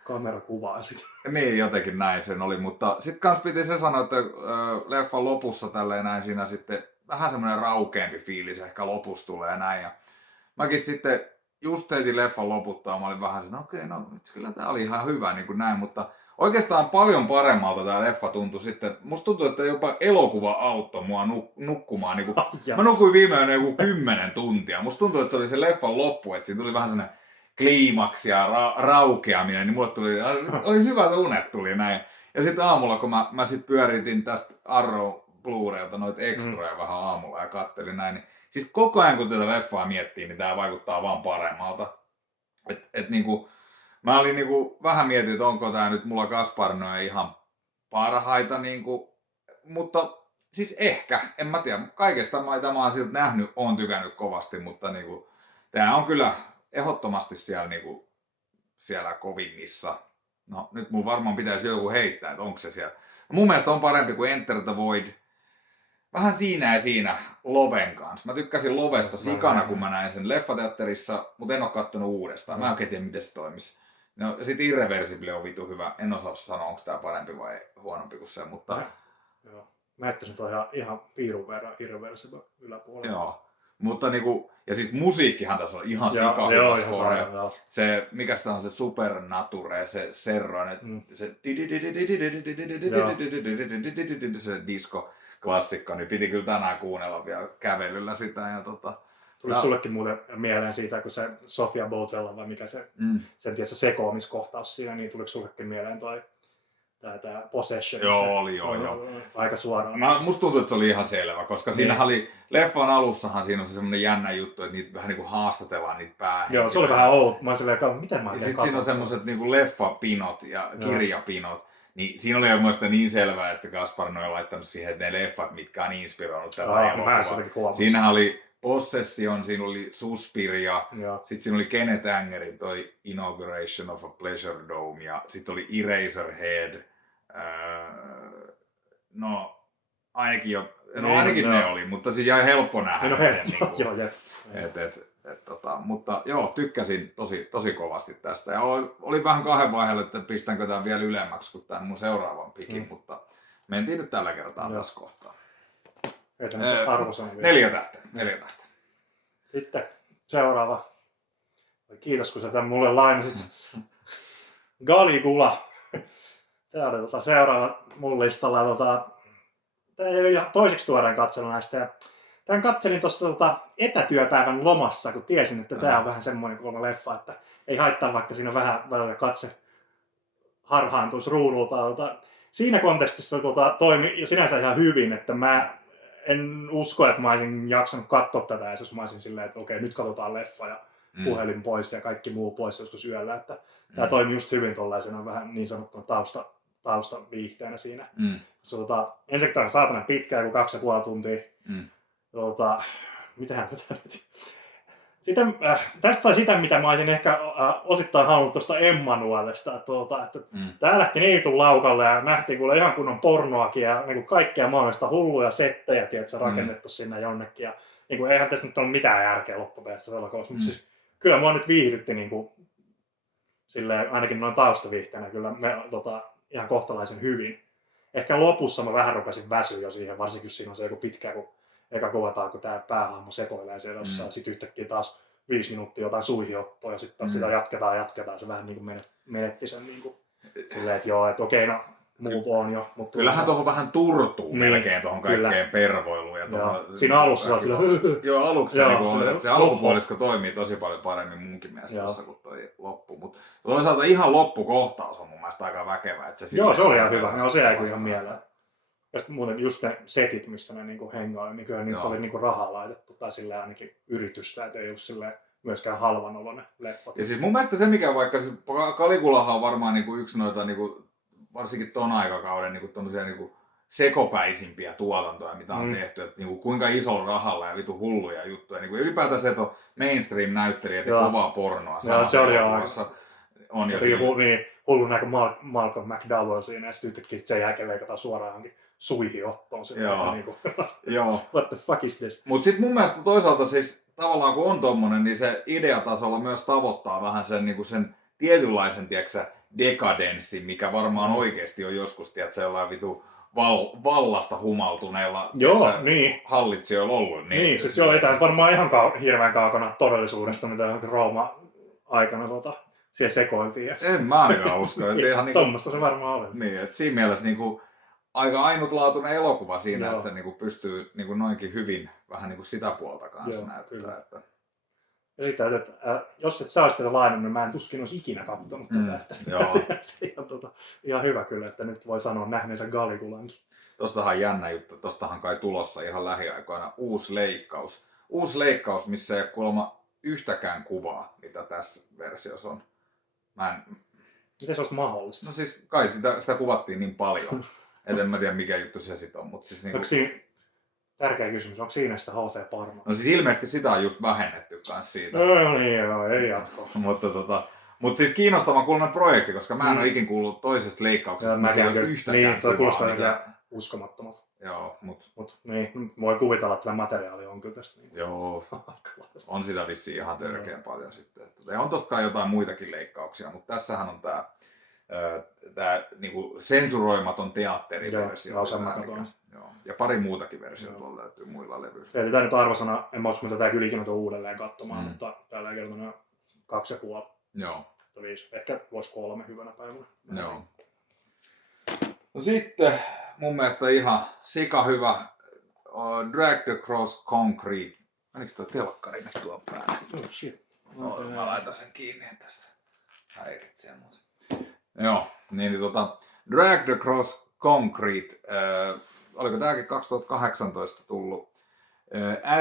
Kamera kuvaa sitä. Niin, jotenkin näin sen oli, mutta sitten kans piti se sanoa, että leffan lopussa tälleen näin siinä sitten vähän semmoinen raukeampi fiilis ehkä lopussa tulee näin. Ja mäkin sitten just heitin leffan loputtaa, mä olin vähän että okei, no kyllä tää oli ihan hyvä niin kuin näin, mutta oikeastaan paljon paremmalta tää leffa tuntui sitten. Musta tuntuu, että jopa elokuva auttoi mua nukkumaan. Niin kuin, mä nukuin viimeinen joku 10 tuntia. Musta tuntuu, että se oli se leffan loppu, että siinä tuli vähän sellainen kliimaksi ja raukeaminen, niin mulle oli hyvät unet tuli näin. Ja sitten aamulla, kun mä sit pyöritin tästä Arrow Blu-raylta noita extroja vähän aamulla ja kattelin näin, niin siis koko ajan kun tätä leffaa miettii, niin tää vaikuttaa vaan paremmalta. Et niinku, mä olin niinku, vähän mietin, että onko tää nyt mulla Gasparnoja ihan parhaita, niinku, mutta siis ehkä, en mä tiedä. Kaikesta mitä mä oon siltä nähnyt, oon tykännyt kovasti, mutta niinku, tää on kyllä ehdottomasti siellä, niinku, siellä kovimmissa. No nyt mun varmaan pitäisi joku heittää, että onko se siellä. Mun mielestä on parempi kuin Enter the Void. Vähän siinä ja siinä Loven kanssa. Mä tykkäsin Lovesta sikana, kun mä näin sen leffateatterissa, mutta en oo kattonut uudestaan. Mä en oikein tiedä, miten se toimisi. No, sit Irreversible on vitu hyvä. En osaa sanoa, onko tää parempi vai huonompi kuin se, mutta... Joo. Mä ajattelin toi ihan piirun verran Irreversible yläpuolella. Joo. Mutta niinku, ja siis musiikkihan tässä on ihan sika hyvä score. Se, mikä se on se Supernature, se Serroinen, se se disco-klassikko, niin piti kyllä tänään kuunnella vielä kävelyllä sitä. Ja Tuli sullekin muuten mieleen siitä, kun se Sofia Boutella, vai mikä se, sen tiedä, se sekoamiskohtaus siinä, niin tuliko sullekin mieleen toi tää Possession? Joo, oli joo. Aika suoraan. Musta tuntuu, että se oli ihan selvä, koska siinähän oli, leffan alussahan siinä on se semmonen jännä juttu, että niitä vähän niinku haastatellaan niitä päähenkilöitä. Joo, se oli vähän oud. Mä olin silleen, miten mä ja sit siinä on semmoset niinku leffapinot ja kirjapinot. Niin siinä oli mielestäni niin selvää, että Gasparino on laittanut siihen, että ne leffat, mitkä on inspiroinut tätä elokuvaa. Siinähän oli Possession, siinä oli Suspiria, sitten siinä oli Kenneth Angerin toi Inauguration of a Pleasure Dome ja sitten oli Eraserhead. No ainakin ne oli, mutta siis jäi helppo nähdä. Mutta joo, tykkäsin tosi kovasti tästä. Ja oli vähän kahden vaiheella, että pistänkö tämän vielä ylemmäksi kuin tämän mun seuraavan pikin, mutta mentiin nyt tällä kertaa tässä kohtaa. 4 tähteä. Sitten seuraava. Kiitos kun sä tän mulle lainasit. Caligula. Tää oli seuraava mun listalla. Tää ei ole ihan toiseksi tuoreen katselu näistä. Ja tämän katselin tuossa etätyöpäivän lomassa, kun tiesin, että tää on vähän semmoinen kolma leffa, että ei haittaa vaikka siinä vähän välillä katse harhaantuisi ruudulta. Siinä kontekstissa toimi sinänsä ihan hyvin, että mä en usko, että mä olisin jaksanut katsoa tätä, jos mä olisin silleen, että okei, nyt katsotaan leffa ja puhelin pois ja kaikki muu pois joskus yöllä. Että tää toimi just hyvin tollaisena vähän niin sanottuna taustaviihteenä siinä. Ensinnäkin tämä on saatanan pitkä, joku 2,5 tuntia. Mitähän tätä nyt? Tästä sai sitä, mitä mä olisin ehkä osittain halunnut tuosta Emmanuelesta. Tää lähti niitun laukalle ja nähtiin kuule ihan kunnon pornoakin ja niin kaikkea mahdollista hulluja settejä, tiedätkö, rakennettu sinne jonnekin. Ja, niin eihän tässä nyt ole mitään järkeä loppupeleissä selkoissa, mutta siis, kyllä mua nyt viihdytti niin kuin, silleen, ainakin noin taustaviihteenä kyllä ihan kohtalaisen hyvin. Ehkä lopussa mä vähän rupesin väsyä jo siihen, varsinkin siinä on se joku pitkä, kun eka kuvataan, kun tää päähahmo sekoilee siellä jossain, sit yhtäkkiä taas 5 minuuttia jotain suihiottoa ja sitten sitä jatketaan, se vähän niin kuin menetti sen niin kuin, silleen, että joo, että okei, no move on jo. Mutta kyllähän tuohon vähän turtuu melkein tuohon kaikkeen pervoiluun. Ja siinä alussa on joo, aluksi se alkupuolisko toimii tosi paljon paremmin munkin mielestä tuossa kuin toi loppu. Mutta toisaalta ihan loppukohtaus on mun mielestä aika väkevä. Että joo, se oli ihan hyvä. Se jäi ihan mieleen. Ja sitten muuten just ne setit, missä ne niinku hengaili, niin kyllä nyt oli niinku rahaa laitettu, tai silleen ainakin yritystä, että ei ollut silleen myöskään halvan oloinen leffa. Ja siis mun mielestä se, mikä vaikka se Caligulahan on varmaan niinku yksi noita, niinku, varsinkin ton aikakauden niinku sekopäisimpiä tuotantoja, mitä on tehty, että niinku, kuinka isolla rahalla ja vitu hulluja juttuja. Niinku, ylipäätään se, että mainstream-näyttelijät ja kovaa pornoa samassa elokuvassa on jo niin, hullu näkö Malcolm McDowell siinä, ja sitten yhtäkkiä sen jälkeen leikataan suoraan johonkin suihiottoon. Niinku, what the fuck is this? Mut sit mun mielestä toisaalta siis tavallaan kun on tommonen, niin se ideatasolla myös tavoittaa vähän sen, niinku sen tietynlaisen, tiiäksä, dekadenssi, mikä varmaan oikeasti on joskus, tiedätkö, sellainen vitu vallasta humaltuneella niin. hallitsijoilla ollut. Niin, siis joo, ei tämä varmaan ihan hirveän kaukana todellisuudesta, mitä Rooma-aikana siihen sekoiltiin. En mä ainakaan usko. Ihan tuommoista se varmaan oli. Niin, että siinä mielessä niinku, aika ainutlaatuinen elokuva siinä, että niinku pystyy niinku noinkin hyvin vähän niinku sitä puolta kanssa näyttää. Että... Ja sitten, että jos et sä olisi tätä lainannut, niin mä en tuskin olisi ikinä katsonut tätä. Että se on ihan hyvä kyllä, että nyt voi sanoa nähneensä Galikulankin. Tostahan jännä juttu, tostahan kai tulossa ihan lähiaikoina uusi leikkaus. Uusi leikkaus, missä ei ole kuulemma yhtäkään kuvaa, mitä tässä versiossa on. Miten se olisi mahdollista? No siis kai sitä kuvattiin niin paljon, että en mä tiedä mikä juttu se sit on. Mutta siis niinku... Tärkeä kysymys, onko siinä sitä HC Parmaa? No siis ilmeisesti sitä on just vähennetty kans siitä. Joo, ei jatko. Mutta siis kiinnostava kuulunen projekti, koska mä en ole ikin kuullut toisesta leikkauksesta, missä ei ole yhtäkään kuvaa. Niin, uskomattomat. Joo, niin, voi kuvitella, että tämä materiaali on kyllä tästä. Joo, on sitä vissiin ihan törkeän paljon sitten. Ja on tostakaan jotain muitakin leikkauksia, mutta tässähän on tää niinku sensuroimaton teatteriversio. Joo, ja pari muutakin versiota tuolla löytyy muilla levyillä. Eli tämä nyt arvosana, en mä usko, että tämä kyllä ikinä tuon uudelleen katsomaan, mutta tällä kertaa 2,5. Joo. 5. Ehkä voisi 3 hyvänä päivänä. Joo. No sitten mun mielestä ihan sika hyvä Drag the Cross Concrete. Menikö toi telkkari nyt tuon päälle? Oh shit. No, mä laitan sen kiinni tästä. Häiritsee muuta. Joo, niin Drag the Cross Concrete. Oliko tääkin 2018 tullut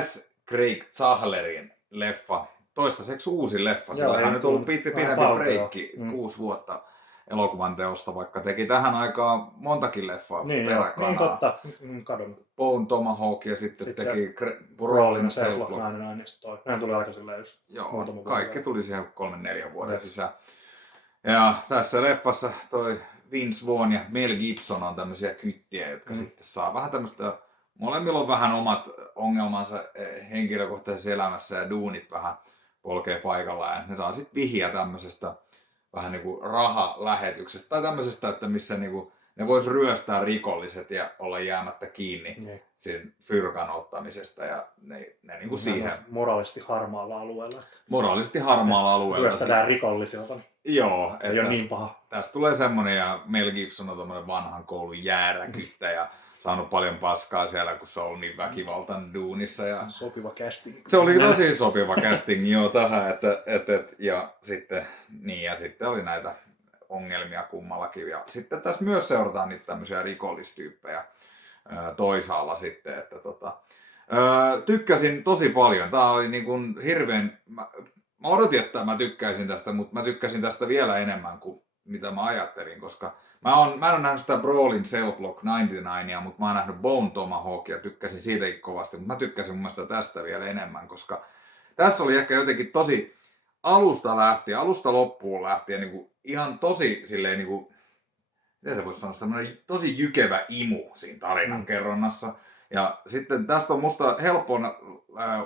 S. Craig Zahlerin leffa. Toistaiseksi uusi leffa. Sillä hän on nyt ollut pidempi breikki, 6 vuotta elokuvan teosta, vaikka teki tähän aikaan montakin leffaa peräkanaa. Niin totta, kadonnut. Bone Tomahawk ja sitten teki Brawlin Cellblock. Näin tuli aika silleen just. Joo, kaikki tuli siihen 3-4 vuoden sisään. Ja tässä leffassa toi Vince Vaughn ja Mel Gibson on tämmöisiä kyttiä, jotka sitten saa vähän tämmöistä, molemmilla on vähän omat ongelmansa henkilökohtaisessa elämässä ja duunit vähän polkee paikallaan. Ja ne saa sitten vihjaa tämmöisestä vähän niinku rahalähetyksestä tai tämmöisestä, että missä niinku ne vois ryöstää rikolliset ja olla jäämättä kiinni sen fyrkan ottamisesta ja ne niinku siihen. Moraalisesti harmaalla alueella. Moraalisesti harmaalla alueella. Ryöstetään rikollisilta. Joo. Ei ole niin paha. Tästä tulee semmonen, ja Mel Gibson on tommonen vanhan koulun jääräkyttä ja saanut paljon paskaa siellä, kun se on ollut niin väkivaltainen duunissa. Ja... Sopiva casting. Se oli tosi sopiva casting jo tähän, ja sitten oli näitä ongelmia kummallakin. Ja sitten tässä myös seurataan niitä tämmöisiä rikollistyyppejä toisaalla sitten, että tykkäsin tosi paljon. Tää oli niin kuin hirveän, mä odotin, että mä tykkäisin tästä, mutta mä tykkäsin tästä vielä enemmän kuin mitä mä ajattelin, koska mä en ole nähnyt sitä Brawlin Cellblock 99, mutta mä oon nähnyt Bone Tomahawk ja tykkäsin siitäkin kovasti, mutta mä tykkäsin mun mielestä tästä vielä enemmän, koska tässä oli ehkä jotenkin tosi alusta loppuun lähtien niin kuin ihan tosi silleen niin kuin, miten se voisi sanoa, semmoinen tosi jykevä imu siinä tarinan kerronnassa. Ja sitten tästä on musta helppo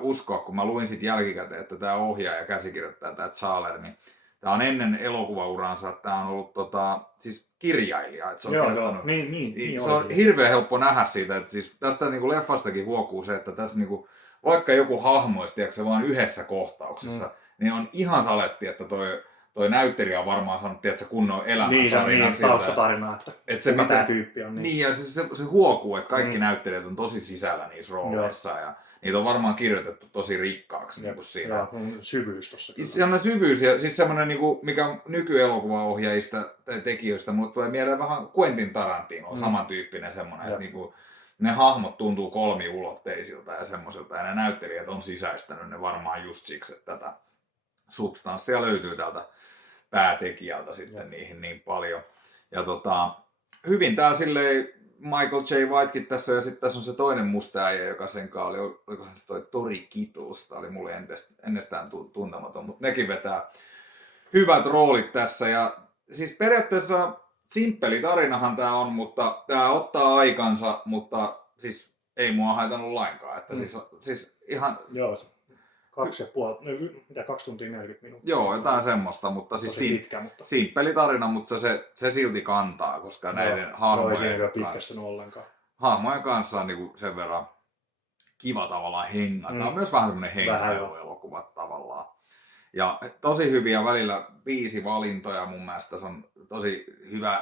uskoa, kun mä luin sit jälkikäteen, että tämä ohjaaja ja käsikirjoittaja, tämä Zahler, niin tämä on ennen elokuvauransa, tämä on ollut siis kirjailija. Että se on Niin, se on hirveän helppo nähdä siitä, että siis tästä niin kuin leffastakin huokuu se, että tässä niin kuin, vaikka joku hahmo olisi vain yhdessä kohtauksessa, niin on ihan saletti, että toi näyttelijä on varmaan saanut kunnon elämäntarina. Niin, taustatarina, että se mitä tyyppi on. Niin, ja se huokuu, että kaikki näyttelijät on tosi sisällä niissä rooleissa. Ja niitä on varmaan kirjoitettu tosi rikkaaksi. Niin siinä. Ja syvyys tossa. Sellainen syvyys ja siis semmoinen, niin kuin, mikä nykyelokuvaohjaajista tai tekijöistä, mulle tulee mieleen vähän Quentin Tarantino, samantyyppinen semmoinen, että niin kuin, ne hahmot tuntuu kolmiulotteisilta ja semmoisilta, ja ne näyttelijät on sisäistänyt ne varmaan just siksi, että tätä substanssia löytyy tältä päätekijältä sitten niihin niin paljon. Ja hyvin tää silleen Michael J. Whitekin tässä, ja sitten tässä on se toinen musta äijä, joka sen kanssa oli, olikohan se toi Tori Kittles, tää oli mulle ennestään tuntematon, mutta nekin vetää hyvät roolit tässä, ja siis periaatteessa simppeli tarinahan tää on, mutta tää ottaa aikansa, mutta siis ei mua haitannut lainkaan, että siis ihan... Joo, 2 tuntia 40 minuuttia. Joo, jotain semmoista, mutta siis pitkä, mutta simppeli tarina, mutta se silti kantaa, koska näiden hahmojen kanssa on niinku sen verran kiva tavallaan hengata. Tämä on myös vähän semmoinen hengailuelokuva tavallaan. Ja tosi hyviä välillä biisivalintoja mun mielestä, se on tosi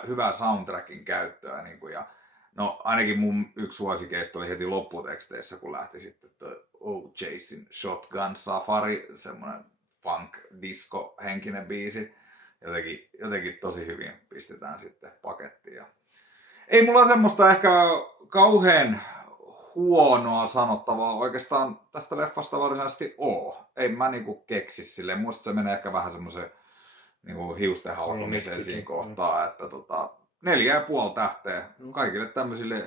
hyvää soundtrackin käyttöä. Niin kuin, ja no ainakin mun yksi suosikeista oli heti lopputeksteissä, kun lähti sitten Jason Shotgun Safari, semmoinen funk disco henkinen biisi. Jotenkin tosi hyvin pistetään sitten pakettiin. Ja ei mulla semmoista ehkä kauhean huonoa sanottavaa oikeastaan tästä leffasta varsinaisesti oo. Ei mä niinku keksi silleen. Musta se menee ehkä vähän semmoiseen niinku hiusten halkomiseen siinä kohtaa, että 4,5 tähteä kaikille tämmöisille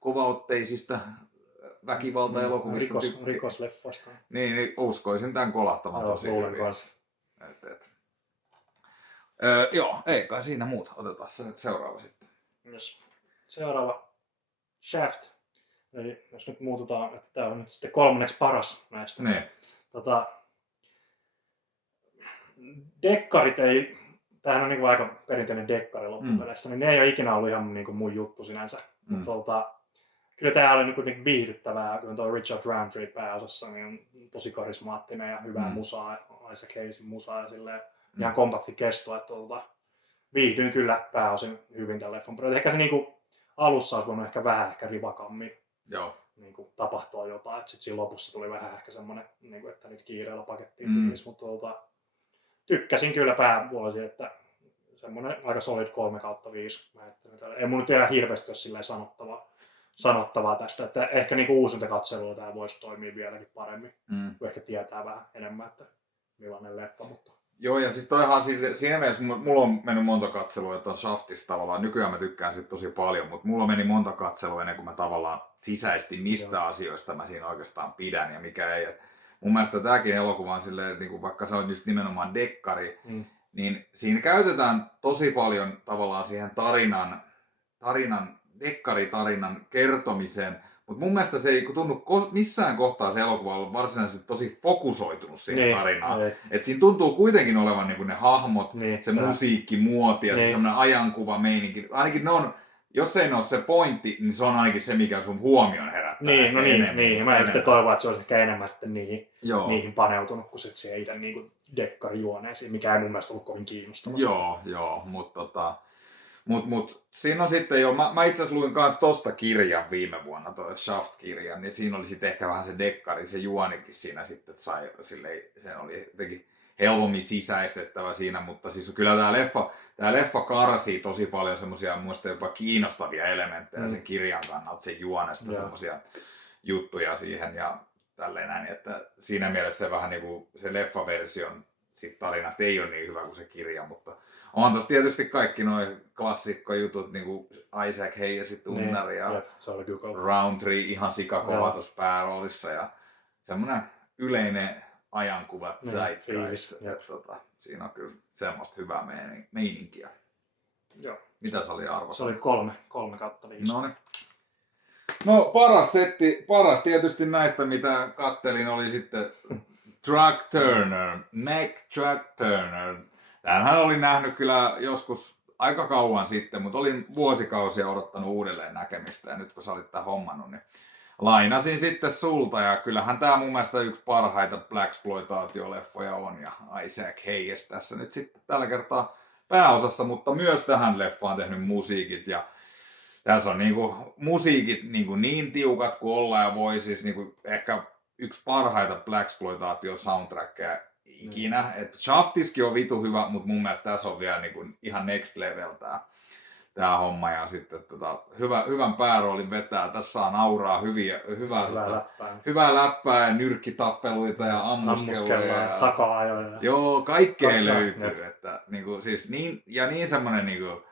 kovaotteisista väkivalta-elokuvista. Rikosleffasta. Niin uskoisin tämän kolahtavan tosi hyvin. Joo, ei kai siinä muuta. Otetaan se nyt seuraava sitten. Yes. Seuraava Shaft. Eli jos nyt muututaan, että tämä on nyt sitten 3. paras näistä. Ne. Dekkarit ei, tämähän on niin kuin aika perinteinen dekkari loppupeleissä, niin ne ei ole ikinä ollut ihan niin kuin mun juttu sinänsä. Kyllä tämä oli niin kuitenkin viihdyttävää, kun tuo Richard Roundtree pääosassa niin on tosi karismaattinen ja hyvää musaa, Isaac Hayesin musaa ja silleen ihan kompakti kesto, että viihdyin kyllä pääosin hyvin tämän leffan. Ehkä se niin kuin alussa olisi voinut ehkä rivakammin. Joo. Niin kuin tapahtua jotain, että sitten siinä lopussa tuli vähän ehkä semmoinen, niin kuin, että nyt kiireellä pakettiin fiilis, mutta tykkäsin kyllä päävuosi, että semmoinen aika solid 3/5. Ei mun nyt ihan hirveästi ole silleen sanottavaa tästä, että ehkä niin kuin uusintakatselulla tämä voisi toimia vieläkin paremmin, kun ehkä tietää vähän enemmän, että millainen leffa, mutta joo, ja siis toihan siinä mielessä, mulla on mennyt monta katselua tuon Shaftista tavallaan. Nykyään mä tykkään siitä tosi paljon, mutta mulla meni monta katselua ennen kuin mä tavallaan sisäistin, mistä asioista mä siinä oikeastaan pidän ja mikä ei. Et mun mielestä tämäkin elokuva on silleen, niin kuin vaikka se on just nimenomaan dekkari, niin siinä käytetään tosi paljon tavallaan siihen dekkaritarinan kertomiseen. Mutta mun mielestä se ei tunnu missään kohtaa se elokuva olla varsinaisesti tosi fokusoitunut siihen tarinaan. Et siinä tuntuu kuitenkin olevan niinku ne hahmot, se musiikki, muoti ja se semmoinen ajankuva meininki. Ainakin ne on, jos ei ne ole se pointti, niin se on ainakin se, mikä sun huomion herättää. Niin. Mä sitten toivon, että se olisi ehkä enemmän sitten niihin paneutunut kuin sitten se itse niinku dekkarijuoneisiin, mikä ei mun mielestä ollut kovin kiinnostavaa. Joo, mutta siinä on sitten jo, mä itse asiassa luin kans tosta kirjan viime vuonna, toi Shaft-kirjan, niin siinä oli sitten ehkä vähän se dekkari, se juonikin siinä sitten, että sen oli jotenkin helpommin sisäistettävä siinä, mutta siis kyllä tää leffa karsii tosi paljon semmosia muista jopa kiinnostavia elementtejä sen kirjan kannalta, sen juonesta semmosia juttuja siihen ja tälleen näin, että siinä mielessä se vähän niinku se leffaversion sit tarinasta ei ole niin hyvä kuin se kirja, mutta on tossa tietysti kaikki noi klassikkojutut, niinku Isaac Hayes tunnari ja Roundtree ihan sikakova tuossa pääroolissa ja semmonen yleinen ajankuva zeitgeist. Siinä on kyllä semmoista hyvää meininkiä. Joo. Mitä se oli arvo? Se oli 3/5. No paras tietysti näistä mitä kattelin oli sitten Mac Truck Turner. Tämänhän olin nähnyt kyllä joskus aika kauan sitten, mutta olin vuosikausia odottanut uudelleen näkemistä ja nyt kun sä olit tämän hommannut, niin lainasin sitten sulta ja kyllähän tää mun mielestä yksi parhaita blaxploitaatioleffoja on ja Isaac Hayes tässä nyt sitten tällä kertaa pääosassa, mutta myös tähän leffaan tehnyt musiikit ja tässä on niinku musiikit niin tiukat kuin olla ja voi, siis niinku ehkä yksi parhaita blaxploitaatio soundtrackeja ikinä. Et Shaftiskin on vitu hyvä, mutta mun mielestä tässä on vielä niinku ihan next level tää homma ja sitten hyvän pääroolin vetää. Tässä saa nauraa hyvää läppää ja nyrkkitappeluita ja ammuskelua. Taka-ajoja. Joo, kaikkea löytyy. Että, niinku, siis niin semmonen niinku,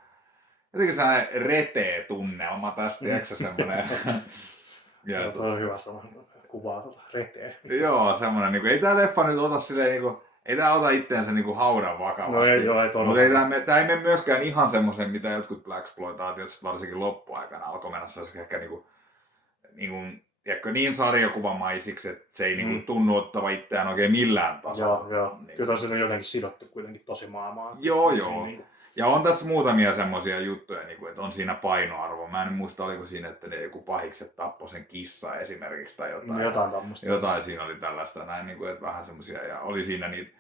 jotenkin sellainen retee tunnelma tästä, tiedätkö semmonen. Ja tuo on hyvä sana, kuvaa retee. Joo, semmonen, niinku, ei tää leffa nyt ota silleen niinku, ei tää ota itteensä niinku haudan vakavasti. Mutta tää ei mene myöskään ihan semmoisen, mitä jotkut blaxploitaatiot varsinkin loppuaikana alkoi mennä ehkä niinku tiedätkö, niin sarjakuvamaisiksi, että se ei niinku tunnu ottava itseään oikein millään tasolla. Joo. Niin. Kyllä tosi on jotenkin sidottu kuitenkin tosi maailmaan. Joo. Niin. Ja on tässä muutamia semmoisia juttuja, niin kuin, että on siinä painoarvo. Mä en muista, oliko siinä, että ne joku pahikset tappoi sen kissa esimerkiksi tai jotain. Jotain tämmöistä. Jotain siinä oli tällaista näin, niin kuin, että vähän semmoisia. Ja oli siinä niitä,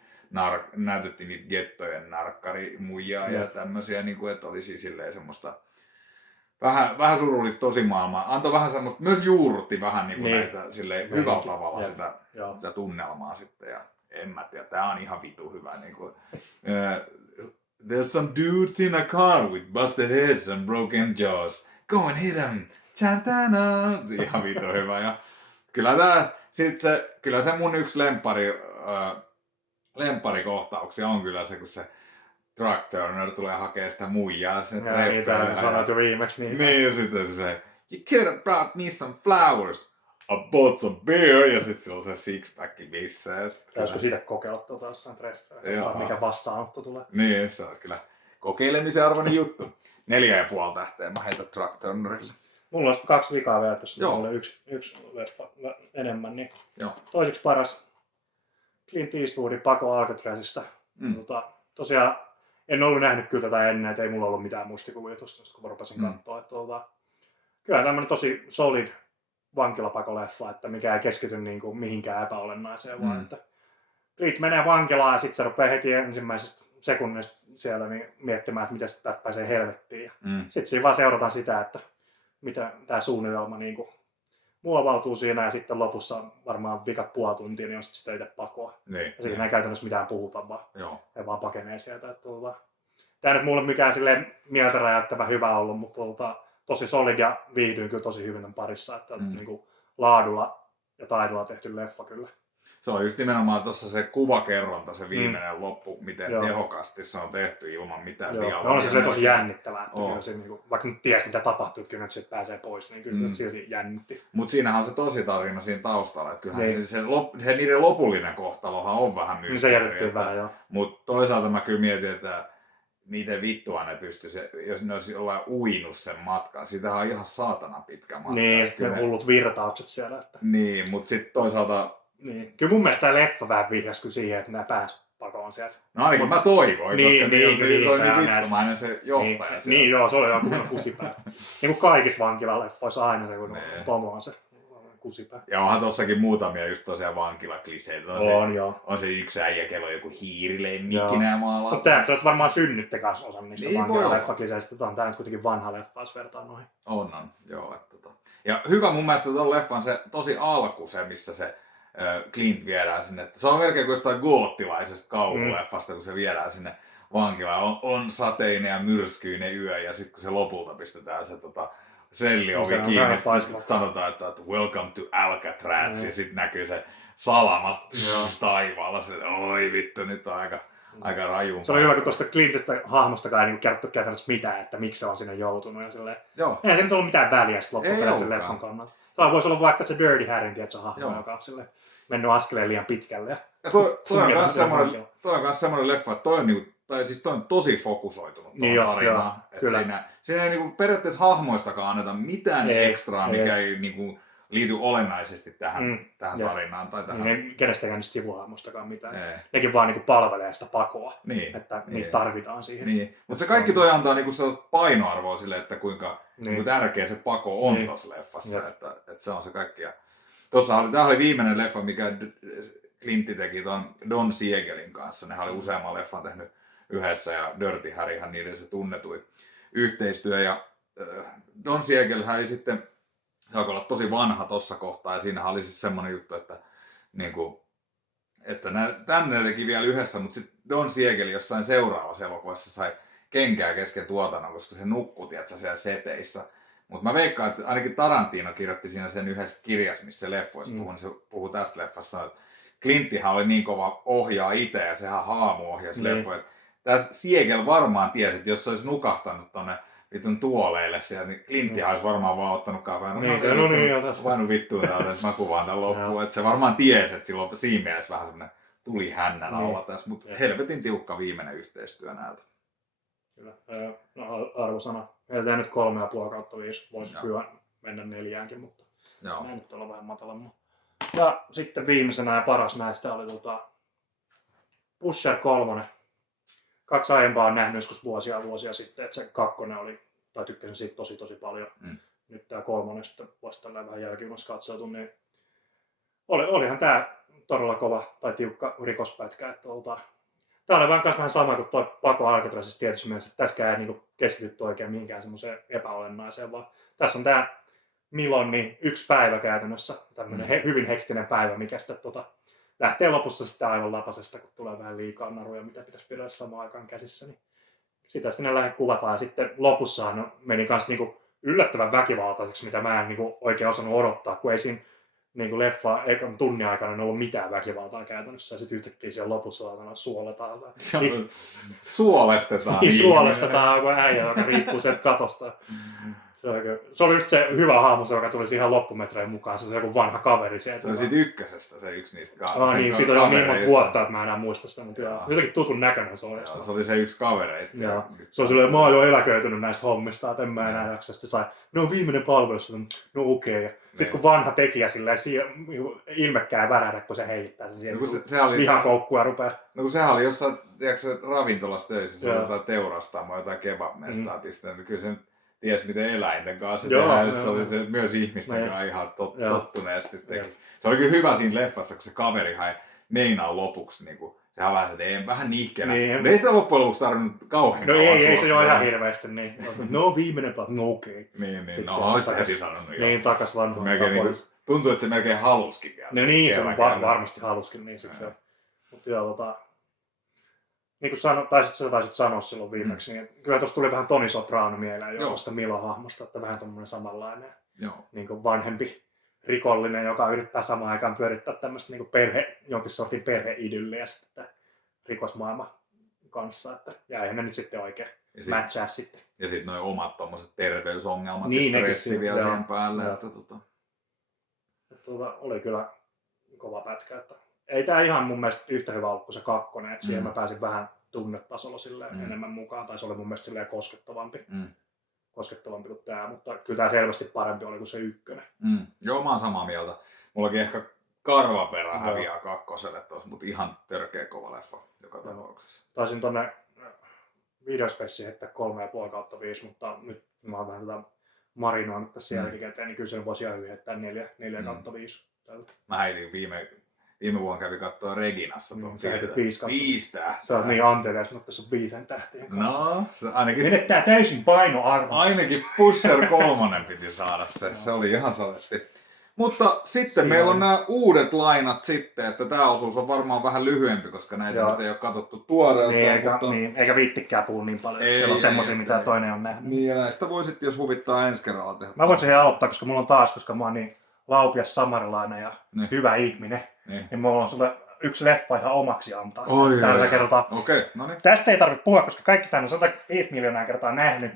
näytettiin niitä gettojen narkkarimuijaa ja tämmöisiä, niin kuin, että oli siis silleen semmoista vähän surullista tosimaailmaa. Antoi vähän semmoista, myös juurrutti vähän niin kuin näitä silleen hyvällä tavalla sitä tunnelmaa sitten. Ja en mä tiedä, tää on ihan vitu hyvä. Niin kuin, there's some dudes in a car with busted heads and broken jaws. Go and hit them! Chantana! Ihan vitu hyvä. Ja kyllä se mun yksi lempparikohtauksia on kyllä se, kun se Truck Turner tulee hakemaan sitä muijaa sen treffeille. Niitä sanoit jo viimeksi niitä. Niin, ja sitten se you could have brought me some flowers. I bought some beer. Ja sitten se on se six-pack missä. Täysikö siitä kokeilla jossain treffeillä? Mikä vastaanotto tulee. Niin, se on kyllä kokeilemisen arvoinen juttu. 4,5 tähteä mä heitän Truck Turnerille. Mulla olisi 2 vikaa vielä, jos mulla oli yksi leffa enemmän. Niin toiseksi paras Clint Eastwoodin Pako Alcatrazista. Tosiaan en ollut nähnyt kyllä tätä ennen, että ei mulla ollut mitään muistikuvia tuosta, kun mä rupesin katsoa. Kyllä tämmöinen tosi solid vankilapakoleffa, että mikä ei keskity niin kuin mihinkään epäolennaiseen, vaan että Clint menee vankilaan ja sitten se rupeaa heti ensimmäisestä sekunnista siellä niin miettimään, että miten sitä pääsee helvettiin. Sitten siinä vaan seurataan sitä, että mitä tämä suunnitelma niin kuin muovautuu siinä ja sitten lopussa varmaan vikat puoli tuntia, niin on sitten sitä itse pakoa. Niin, ja siinä ei käytännössä mitään puhuta, vaan pakenee sieltä. Tämä nyt mulle mikään silleen mieltä räjäyttävä hyvä ollut, mutta tosi solid ja viihdyin kyllä tosi hyvin tämän parissa. Että niin kuin laadulla ja taidolla tehty leffa kyllä. Se on just nimenomaan tuossa se kuvakerronta, se viimeinen loppu, miten tehokasti se on tehty ilman mitään dialogia. On se tosi jännittävää, että kyllä se, niin kuin, vaikka nyt tiesi mitä tapahtuu, että kyllä nyt siitä pääsee pois, niin kyllä se silti jännitti. Mutta siinähän on se tosi tarina siinä taustalla, että kyllähän se niiden lopullinen kohtalohan on vähän mysteeri. Se jätettiin vähän, joo. Mutta toisaalta mä kyllä mietin, että miten vittua ne pystyisi, jos ne olisi jollain uinut sen matkan. Siitähän on ihan saatana pitkä matka. Niin, ja sitten ne hullut virtaukset siellä. Että... Niin, mutta sitten toisaalta... Niin. Kyllä mun mielestä tämä leffa vähän vihjasi kyllä siihen, että nämä pääsivät pakoon sieltä. No ainakin mä toivoin, koska se oli niin vittumainen se johtaja siellä. Niin joo, se oli ihan kunnon kusipää. Niin kuin kaikissa vankilaleffoissa aina se, kun pomo on se kusipää. Ja onhan tossakin muutamia just tosiaan vankilakliseitä. On se yksi äijä, kello on joku hiirilemmikkinä maalaa. Mutta tämä varmaan synnytte kanssa osan niistä niin vankilaleffakliseistä. Tämä on kuitenkin vanha leffa, jos vertaan noihin. On, joo. Ja hyvä mun mielestä tuon leffan se tosi alku, se missä se Clint viedään sinne. Se on melkein kuin jostain goottilaisesta kauhuleffasta, kun se viedään sinne vankilaan. On sateinen ja myrskyinen yö ja sitten kun se lopulta pistetään se selliovi kiinni, sitten sanotaan, että welcome to Alcatraz ja sitten näkyy se salamas taivaalla. Se, oi vittu, nyt on aika rajumpaa. Se oli hyvä, kun tuosta Clintistä hahmostakaan ei kerrottu käytännössä mitään, että miksi se on sinne joutunut. Ja eihän se nyt ollut mitään väliä loppuperäisen leffan kannalta. Tämä voisi olla vaikka se Dirty Harryn hahmo, joka on mennyt askeleen liian pitkälle. Ja toi on myös semmoinen leffa, että toi on tosi fokusoitunut tuohon tarinaan. Siinä ei niinku periaatteessa hahmoistakaan anneta mitään ekstraa, mikä ei niinku liity olennaisesti tähän tarinaan. Tai tähän. Ei kenestäkään niistä sivuhahmoistakaan mitään. Nekin vaan niinku palvelee sitä pakoa, että niitä tarvitaan siihen. Niin. Mutta se kaikki toi antaa niinku sellaista painoarvoa sille, että kuinka tärkeä se pako on tuossa leffassa. Että se on se kaikki. Tämä oli viimeinen leffa, mikä Clintti teki ton Don Siegelin kanssa. Nehän oli useamman leffan tehnyt yhdessä ja Dirty Harryhän niiden se tunnetui yhteistyö. Ja Don Siegelhän ei sitten, se alkoi olla tosi vanha tossa kohtaa ja siinähän oli siis semmoinen juttu, että tänne teki vielä yhdessä, mutta sitten Don Siegel jossain seuraavassa elokuvassa sai kenkää kesken tuotannon, koska se nukkui siellä seteissä. Mutta mä veikkaan, että ainakin Tarantino kirjoitti siinä sen yhdessä kirjassa, missä se leffoista puhui, niin se puhuu tästä leffassa, että Clinttihän oli niin kova ohjaa itse ja sehän haamuohjasi leffoja. Tässä Siegel varmaan tiesi, että jos se olisi nukahtanut tonne vitun tuoleille siellä, niin Clinttihän olisi varmaan vaan ottanut vainu vittuun täältä, että mä kuvaan tämän loppuun. Että se varmaan tiesi, että silloin siinä mielessä vähän semmoinen tuli hännän alla tässä, mutta helvetin tiukka viimeinen yhteistyö näiltä. Kyllä. Arvosana. Meiltä nyt 3,5/5. Voisi kyllä mennä 4:änkin, mutta Joo. Näin nyt olla vähän matalammin. Ja sitten viimeisenä ja paras näistä oli Pusher 3. 2 aiempaa on nähnyt joskus vuosia sitten, että se 2 oli, tai tykkäsin siitä tosi paljon. Nyt tää 3 sitten vasta vähän jälkijunassa katsottu, niin olihan tää todella kova tai tiukka rikospätkä. Että tää oli vähän sama kuin tuo Paco Alcatrazissa tietysti mielessä, että tässäkään ei niinku keskitytty oikein mihinkään semmoiseen epäolennaiseen, vaan tässä on tää Milon niin 1 päivä käytännössä, tämmönen hyvin hektinen päivä, mikä sitten lähtee lopussa sitten aivan lapasesta, kun tulee vähän liikaa naruja, mitä pitäisi pidellä samaan aikaan käsissä. Niin sitä sitten lähde kuvataan ja sitten lopussaan meni kans niinku yllättävän väkivaltaiseksi, mitä mä en niinku oikein osannut odottaa, kun ei siinä niin leffa eikä tunnin aikana ollut mitään väkivaltaa käytännössä, ja sitten yhtäkkiä siellä lopussa suoletaan. Suolestetaan. Niin, suolestetaan, kun äijä, joka riippuu sieltä katosta. Se oli just se hyvä hahmo, joka tuli siihen loppumetrein mukaan, se on joku vanha kaveri. Se on siitä ykkösestä, se yksi niistä niin, siitä oli niin monta vuotta, että mä enää muista sitä, mutta jotenkin tutun näköinen se oli. Se oli se yksi kavereista. Se on silleen, mä oon jo eläköitynyt näistä hommista, että en mä enää jaksa. Sitten sai, no viimeinen palvelus, no okei. Sitten kun vanha tekijä silleen ilmekkää värähdä, kun se heittää se lihakoukkuja rupeaa. No kun sehän oli jossain, tiedätkö, ravintolassa töissä, se oli jotain teurastaamoa, jotain kebabmestaa pistänyt. Kyllä sen ties miten eläinten kanssa tehdään. Se oli se, myös ihmisten kanssa ihan tottuneesti teki. Se oli kyllä hyvä siinä leffassa, kun se kaverihan ei meinaa lopuksi. Niin kuin, sehän vähän se, että vähän nihkeänä. Niin. Ei sitä loppujen lopuksi tarvinnut kauhean kauan ei se ole ihan hirveästi. Niin. No viimeinen plat, no okei. Niin, no olisi heti sanonut jo. Niin, takas vanhaan tapoihin. Tuntuu, että se melkein haluskin vielä. No niin, se varmasti haluskin. Niin, mutta joo, niin kuin taisit sanoa silloin viimeksi, niin kyllä tuossa tuli vähän Tony Soprano mieleen jo tuosta Milo-hahmosta, että vähän tommoinen samanlainen niin kuin vanhempi rikollinen, joka yrittää samaan aikaan pyörittää tämmöistä niin kuin jonkin sortin perheidylliä sitten rikosmaailman kanssa, että ja eihän ne nyt sitten oikein matchaa sitten. Ja sitten noi omat tommoset terveysongelmat niin, ja stressi vielä siihen päälle. Että oli kyllä kova pätkä, että ei tää ihan mun mielestä yhtä hyvä ollut kuin se 2, että siihen mä pääsin vähän tunnetasolla silleen enemmän mukaan, tai se oli mun mielestä silleen koskettavampi kuin tää, mutta kyllä tää selvästi parempi oli kuin se 1. Joo, mä oon samaa mieltä. Mullakin ehkä karvaperä häviää 2 tossa, mutta ihan törkeä kova leffa joka tapauksessa. Taisin tonne videospessiin heittää 3,5/5, mutta nyt mä oon vähän tätä marinoinut tässä jälkikäteen, niin kyllä sen voisi ihan hyvin heittää 4/5. Mä heitin viime vuonna kävi katsoa Reginassa. Sä heitit 5 tähteä. Sä oot niin antelias, mutta sun 5 tähtien kanssa. No, ainakin menettää täysin painoarvosta. Ainakin Pusher 3 piti saada se. Se oli ihan saletti. Mutta sitten meillä on nämä uudet lainat sitten, että tämä osuus on varmaan vähän lyhyempi, koska näitä nyt ei ole katsottu tuoreeltaan. Eikä viittikään puhua niin paljon, jos siellä on semmosia, mitä toinen on nähnyt. Niin, ja näistä voi sitten, jos huvittaa ensi kerralla tehdä. Mä voisin auttaa, koska mulla on taas, koska mä oon niin laupias samarilainen ja hyvä ihminen, niin mulla on sulle yksi leffa ihan omaksi antaa. Tällä kertaa. Tästä ei tarvitse puhua, koska kaikki tämän on 105 miljoonaa kertaa nähnyt.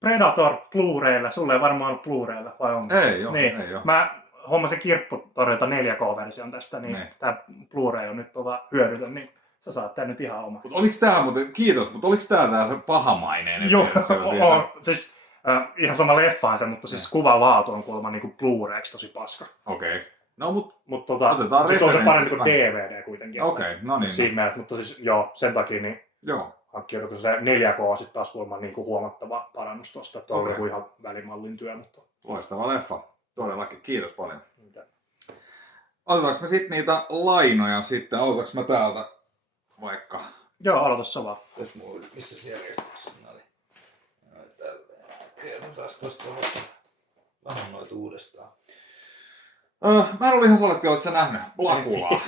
Predator Blu-raylla, sulle ei varmaan ollut Blu-raylla, vai onko? Ei ole. Mä hommasin Kirpputorilta 4K-version tästä, niin tää Blu-ray on nyt hyödytön, niin sä saat tän nyt ihan oma. Oliks tää muuten, kiitos, mutta oliks tää se pahamainen versio siellä? Joo, siis ihan sama leffaan se, mutta siis kuvalaatu on kuulemma niinku Blu-rayksi tosi paska. Okei. No mut otetaan siis on se parempi kuin DVD kuitenkin. Okei, no niin. Siinä mielessä, mutta siis joo, sen takia niin hankkiudutko se 4K sitten taas kuulemma niinku huomattava parannus tosta, että on joku ihan välimallin työ, mutta loistava leffa. Todellakin, kiitos paljon. Otetaanko me sitten niitä lainoja sitten? Aloitaks mä täältä vaikka? Joo, aloita sä vaan. Jos mulla oli, missä järjestyksessä oli? Kerrotaan tosta vähän noita uudestaan. Mä en ole ihan saletti, oletko sä nähnyt Blakulaa?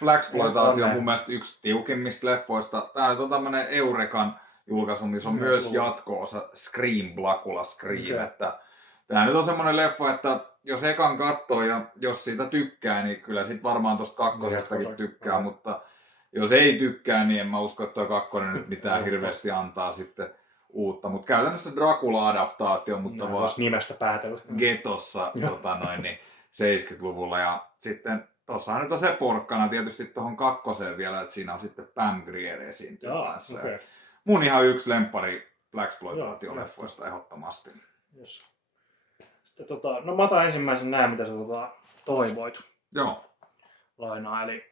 Blaxploitaatio on mun mielestä yksi tiukimmista leffoista. Tää nyt on tämmönen Eurekan julkaisu, missä on myös jatko-osa Scream, Blacula Scream. Että tää nyt on semmonen leffa, että jos ekan katsoo ja jos siitä tykkää, niin kyllä sit varmaan tosta kakkosestakin tykkää, mutta jos ei tykkää, niin en mä usko, että toi kakkonen nyt mitään hirveästi antaa sitten uutta. Mutta käytännössä Dracula-adaptaatio, mutta vaan nimestä päätellä. Getossa niin 70-luvulla. Ja sitten tossahan nyt on se porkkana tietysti tuohon kakkoseen vielä, että siinä on sitten Pam Grier esiintyy kanssa. Okay. Mun ihan yksi lemppari Blaxploitaatio-leffoista ehdottomasti. Sitten, no mä otan ensimmäisen nää, mitä sä toivoit. Joo. Lainaa, eli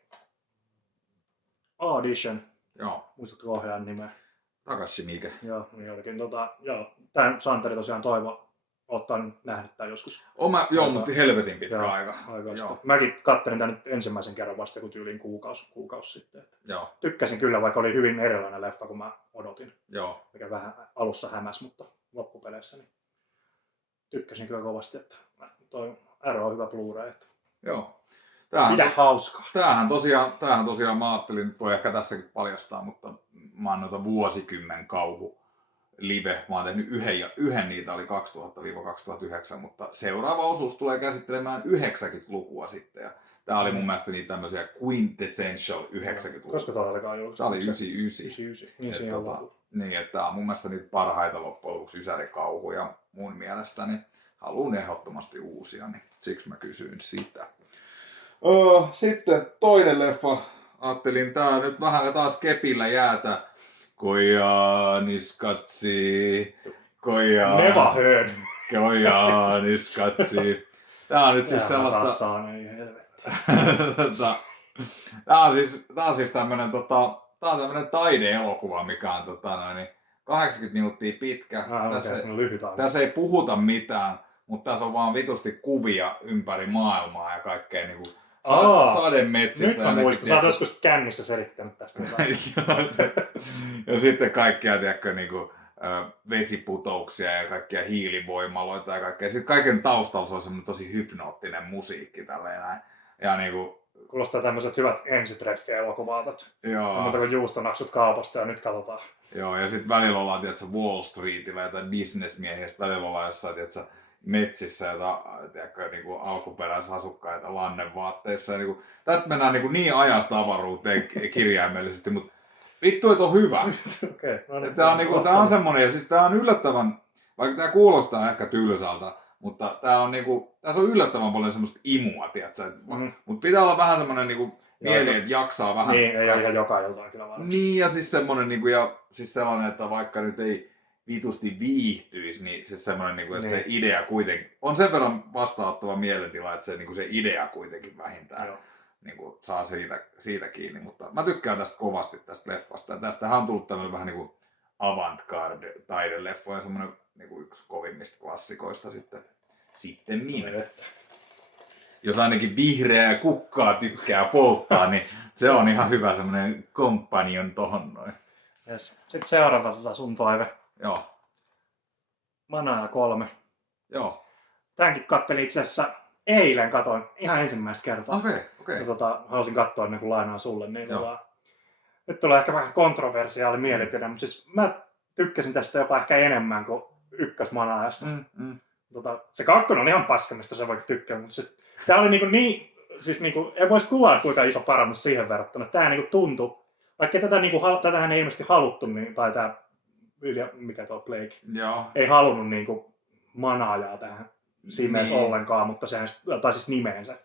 Audition. Joo. Muistatko ohjaajan nimeä? Takashi Miike. Joo, niin olikin. Joo, tämän Santeri tosiaan toivo ottaa nyt nähdä tämän joskus. Joo, mutta helvetin pitkä aika. Joo. Mäkin kattelin tämän nyt ensimmäisen kerran vasta kun tyyliin kuukausi sitten. Joo. Tykkäsin kyllä, vaikka oli hyvin erilainen leffa kuin mä odotin. Joo. Mikä vähän alussa hämäsi, mutta loppupeleissä niin tykkäsin kyllä kovasti, että toi Arrow on hyvä Blu-ray. Että... Joo. Mitä hauskaa. Tämähän tosiaan mä ajattelin, voi ehkä tässäkin paljastaa, mutta mä oon noita vuosikymmen kauhu live. Mä oon tehnyt yhden niitä, oli 2000-2009, mutta seuraava osuus tulee käsittelemään 90-lukua sitten. Ja tää oli mun mielestä niitä tämmöisiä quintessential 90-lukua. Koska tää olikaan julkaistu? Tää oli 99. Niin siinä on niin, että tää on mun mielestä niitä parhaita loppujen lopuksi ysärikauhuja mun mielestäni. Haluan ehdottomasti uusia, niin siksi mä kysyin sitä. Sitten toinen leffa. Ajattelin, tää nyt vähän taas kepillä jäätä. Kojaniskatsi. Never heard. Kojaniskatsi. Tää on nyt siis sellaista... Tää on siis tämmönen taide-elokuva, mikä on 80 minuuttia pitkä. Tässä ei puhuta mitään, mutta tässä on vaan vitusti kuvia ympäri maailmaa ja kaikkea niinku sademetsistä. Nyt mä muistan, sä oot joskus kännissä selittänyt tästä. Ja sitten kaikkia, tiedätkö, niinku, vesiputouksia ja kaikkia hiilivoimaloita ja kaikkea. Sitten kaiken taustalla se on semmoinen tosi hypnoottinen musiikki tälleen näin. Ja niinku... Kuulostaa tämmöiset hyvät ensitreffiä elokuvaatat. Joo. Mutta kun juustonaksut kaupasta ja nyt katsotaan. Joo, ja sitten välillä ollaan, tiedätkö, Wall Streetillä jotain bisnesmiehiä, sitten välillä ollaan jossain, tiedätkö, metsissä, tiedätkö, niinku alkuperäisasukkaita lannenvaatteissa. Ja niinku, tästä mennään niin ajasta avaruuteen kirjaimellisesti, mutta vittu, että on hyvä. Okay, no niin, tää on semmonen, ja siis tää on yllättävän, vaikka tää kuulostaa ehkä tylsältä, mutta tää on niinku, tässä on yllättävän paljon semmoista imua, tiedätkö, mutta pitää olla vähän semmonen niinku mieli, että jaksaa vähän. Niin, ei ihan joka iltaan kyllä varmasti. Niin, ja siis semmonen niinku, ja siis sellainen, että vaikka nyt ei vitusti viihtyisi, niin siis semmoinen, että niin. Se idea kuitenkin on sen verran vastaanottava mielentila, että se, se idea kuitenkin vähintään niin kuin, saa siitä kiinni. Mutta mä tykkään tästä kovasti tästä leffasta. Tästähän on tullut tämmöinen vähän niin kuin avantgarde-taideleffa ja semmoinen niin kuin yksi kovimmista klassikoista sitten niin. Jos ainakin vihreää kukkaa tykkää polttaa, niin se on ihan hyvä semmoinen companion tohon noin. Yes. Sitten seuraava sun toive. Joo. Manaa 3. Joo. Tämänkin kattelin itse asiassa eilen, katoin ihan ensimmäistä kertaa. Okei. Halusin katsoa ennen kuin lainaan sulle. Niin nyt tulee ehkä vähän kontroversiaali mielipide, mutta siis mä tykkäsin tästä jopa ehkä enemmän kuin ykkösmanaajasta. Se kakkonen on ihan paska, mistä sä voit tykkää, mutta siis, tää oli ei voisi kuvaa kuinka iso parannus siihen verrattuna. Tää tuntui, vaikka tätähän ei ilmeisesti haluttu, niin, tai tää mikä tuo Blake, ei halunnut manaajaa tähän simeessä ollenkaan, mutta sehän, tai siis nimeensä,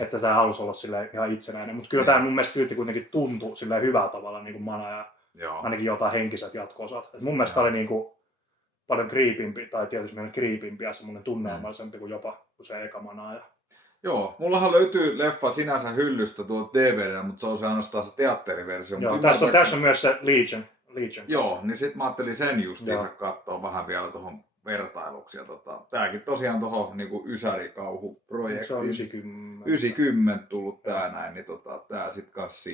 että tämä halusi olla silleen ihan itsenäinen. Mutta kyllä tämä mun mielestä silti kuitenkin tuntui silleen hyvällä tavalla manaaja, ainakin jotain henkiset jatko-osat. Mun mielestä tämä oli paljon kriipimpi, tai tietysti meidän kriipimpi ja semmoinen tunnelmallisempi kuin jopa se eka manaaja. Joo, mullahan löytyy leffa sinänsä hyllystä tuolta DVD:llä, mutta se on se ainoastaan se teatteriversio. Joo, tässä on myös se Legion. Joo, niin sit mä ajattelin sen justiinsa katsoa vähän vielä tuohon vertailuksi. Ja tääkin tosiaan tuohon ysärikauhuprojektiin. Se on 90. 90 tullut tää näin, niin tää sit kans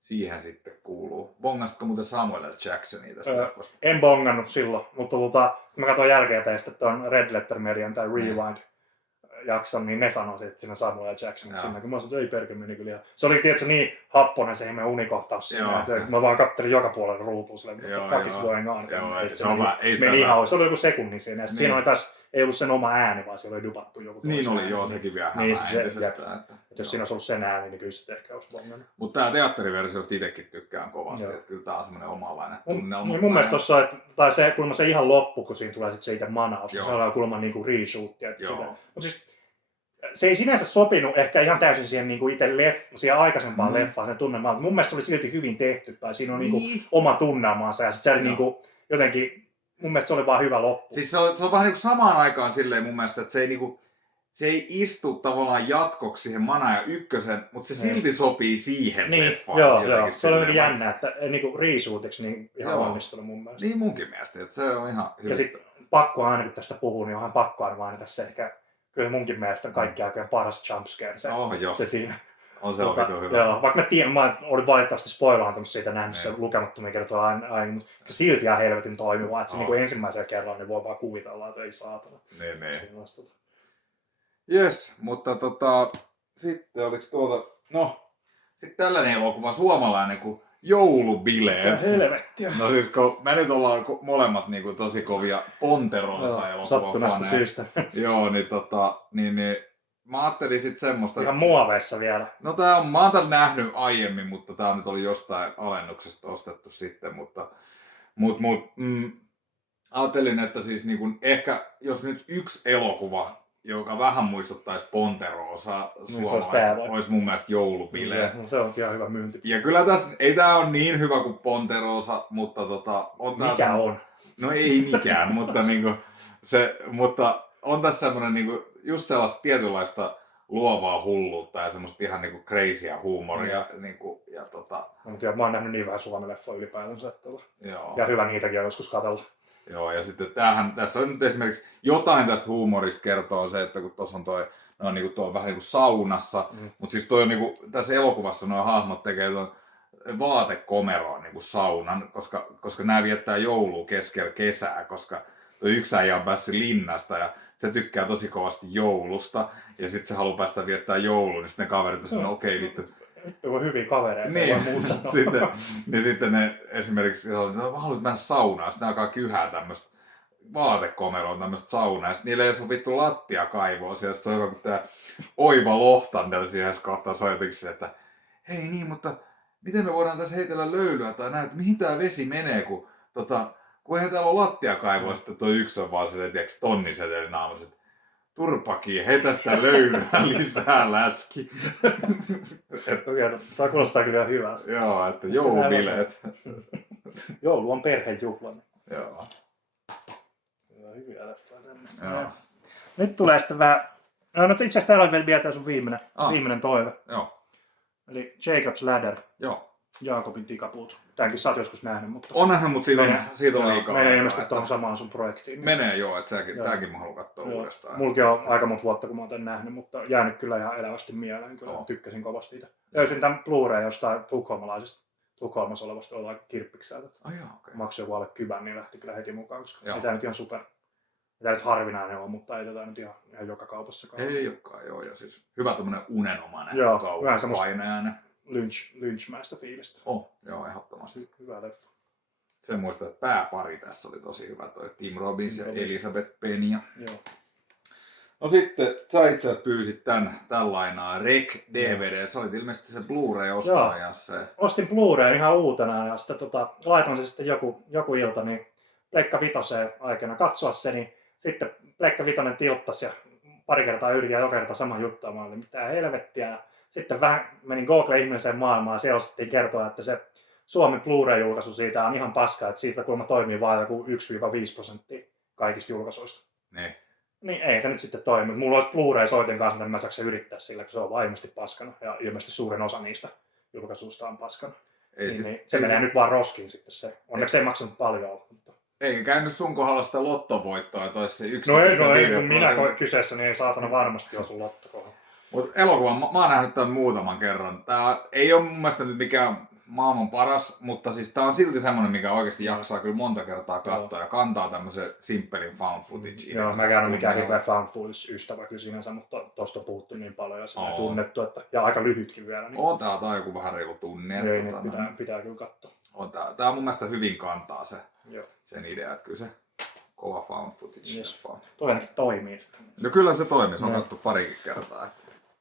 siihen sitten kuuluu. Bongasitko muuten Samuel L. Jacksonia tästä leffasta? En bongannut silloin, mutta mä katsoin jälkeen että tuon Red Letter Median tai Rewind jakson, niin ne sanoi, että siinä Samuel Jackson siinä, kun mä sanoin, että ei perkele, meni kyllä. Se oli tietysti niin happonen se ihme unikohtaus siinä, että mä vaan kattelin joka puolella ruutuun silleen, what the fuck is going on. Se oli joku sekunnin siinä, ja siinä oli taas, ei ollut sen oma ääni, vaan siellä oli dubattu joku toinen. Niin oli, joo, sekin vielä hämää. Jos siinä olisi ollut sen ääni, niin kyllä sitten ehkä olisi bongannut. Mutta tää teatteriversiosta itsekin tykkään kovasti, että kyllä tää on semmoinen omanlainen tunnelma. Mun mielestä tossa, tai se kulma se ihan loppu, kun siinä tulee se itse manaus, se on kulma reshootti. Mutta siis se ei sinänsä sopinut ehkä ihan täysin siihen itse siihen aikaisempaan leffaan, sen tunnelmaan, mutta mun mielestä se oli silti hyvin tehty, tai siinä on oma tunnelmansa, ja sitten se oli jotenkin mun mielestä se oli vaan hyvä loppu. Siis se on vähän niinku samaan aikaan silleen mun mielestä, että se ei istu tavallaan jatkoksi siihen Mana ja ykkösen, mutta se silti sopii siihen leffaan. Joo. Se oli jotenkin jännä, että niinku reshooteksi niin ihan onnistunut mun mielestä. Niin munkin mielestä, että se on ihan hyvä. Ja sitten pakko aina, kun tästä puhuu, niin onhan pakko aina mainita se ehkä, kyllä munkin mielestä on kaikki aikojen paras jumpscare, se siinä. On se on hyvä. Joo, vaikka mä olin valitettavasti spoilaantunut siitä, nähnyt sen lukemattomia kertoa aina, mutta silti ihan helvetin toimiva, että se niinku ensimmäisellä kerralla niin voi vaan kuvitella, että ei saatana. Niin. Jes, mutta sitten oliks sitten tällainen elokuva suomalainen kuin Joulubileet. Helvettiä. No siis kun me nyt ollaan molemmat niinku tosi kovia Ponterosa-elokuvan sattuneesta syystä. Joo, niin mä ajattelin sit semmoista... Ihan muoveissa vielä. No mä oon tämän nähnyt aiemmin, mutta tää nyt oli jostain alennuksesta ostettu sitten, mutta ajattelin, että siis niinku ehkä jos nyt yksi elokuva, joka vähän muistuttaisi Ponterosaa suomalaista, olisi mun mielestä Joulubileet. No, se on ihan hyvä myynti. Ja kyllä tässä, ei tää ole niin hyvä kuin Ponterosa, mutta on tää... Mikä on? No ei mikään, mutta on tässä semmoinen niinku, just sellaista tietynlaista luovaa hulluutta ja semmoista ihan niinku crazyä huumoria. Niinku, mutta mä oon nähnyt niin vähän Suomi-leffoja ylipäätänsä. Joo. Ja hyvä niitäkin on joskus katsella. Joo, ja sitten tässä on nyt esimerkiksi jotain tästä huumorista kertoo se, että kun tuossa on niinku tuolla vähän niinku saunassa, mutta siis toi on niinku, tässä elokuvassa nuo hahmot tekee tuon vaatekomeroon niinku saunan, koska nämä viettää joulua keskellä kesää, koska toi yksi äijä on päässyt linnasta ja se tykkää tosi kovasti joulusta ja sitten se haluaa päästä viettää joulua, niin sitten ne kaverit on sanoo, okei vittu. Vittu on hyviä kavereita, niin, voi muut sanoa. sitten ne esimerkiksi mä haluaisin mennä saunaan, sitten ne alkaa kyhää tämmöistä vaatekomeroon, tämmöistä saunaa, ja sitten niillä ei ole vittu lattiakaivoa siellä, sitten se on joku tää Oiva Lohtander siihen kohtaan, se on jotenkin se, että hei niin, mutta miten me voidaan tässä heitellä löylyä tai näin, että mihin tää vesi menee, kun eihän täällä ole lattiakaivoa, sitten toi yksi on vaan silleen, tiiäks, tonniseteli naamassa, että turpakin, heitä sitä löylyä lisää läski. Tämä kuulostaa kyllä hyvältä. Joo, että joulubileet. Joulu on perhejuhla. Joo. Hyviä leffoja tämmöistä. Nyt tulee sitten vähän... No itse asiassa täällä on vielä sun viimeinen toive. Joo. Eli Jacob's Ladder. Joo. Jaakobin tikapuut. Tämänkin sä oot joskus nähnyt, mutta... On nähnyt, mutta siitä on liikaa. Menee ilmeisesti tuohon samaan sun projektiin. Menee joo, että tääkin mä haluan katsoa uudestaan. Mullakin on aika monta vuotta, kun mä oon tän nähnyt, mutta jäänyt kyllä ihan elävästi mieleen. Kyllä tykkäsin kovasti itse. Löysin tän Blu-ray jostain Tukholmassa olevasta ollaan kirppikseltä. Maksoi joku alle kybän, niin lähti kyllä heti mukaan, koska ei tää nyt ihan super... Tää nyt harvinainen on, mutta ei tätä nyt ihan joka kaupassakaan. Ei olekaan, joo. Ja siis hyvä tommonen unenomainen painajainen. Lynchmäistä fiilistä. Joo, ehdottomasti. Hyvä leffa. Sen muistan, että pääpari tässä oli tosi hyvä, toi Tim Robbins ja Elizabeth Penny. Joo. No sitten, sä itse asiassa pyysit tän lainaa Rec DVD. Se oli ilmeisesti se Blu-ray-ostaja. Ostin Blu-ray ihan uutena ja sitten laitoin se sitten joku ilta niin Pleikka Vitoseen aikana katsoa se, niin sitten Pleikka Vitonen tilttasi ja pari kertaa yritin ja joka kerta sama juttu. Mä olin mitään helvettiä. Sitten vähän menin Google-ihmiseen maailmaan ja siellä osattiin kertoa, että se Suomi Blu-ray-julkaisu siitä on ihan paska, että siitä kuulemma toimii vain joku 1-5% kaikista julkaisuista. Niin ei se nyt sitten toimi. Mulla olisi Blu-ray-soitin kanssa, mutta en mä saksa yrittää sillä, kun se on vaan ilmeisesti paskana. Ja ilmeisesti suurin osa niistä julkaisuista on paskana. Se menee nyt vaan roskiin sitten se. Onneksi ei maksanut paljon. Mutta... Eikä käynyt sun kohdalla sitä lottovoittoa, että olisi se yksi. No ei, kun minä kyseessä, niin ei saatana varmasti ole sun lottokohdalla. Mutta elokuvan, mä oon nähnyt tämän muutaman kerran. Tää ei ole mun mielestä nyt mikään maailman paras, mutta siis tää on silti semmonen, mikä oikeasti jaksaa kyllä monta kertaa katsoa ja kantaa tämmösen simppelin found footage. Joo, mä en ole mikään hirveä found footage-ystävä kyllä sinänsä, mutta tosta puhuttu niin paljon ja se on tunnettu, että, ja aika lyhytkin vielä. Niin... On tää joku vähän reilu tunni. Ei, pitää kyllä katsoa. On tää mun mielestä hyvin kantaa sen idea, että kyllä se kova found footage. Yes. Toi ainakin toimii sitä. No kyllä se toimii, se on kattu parikin kertaa.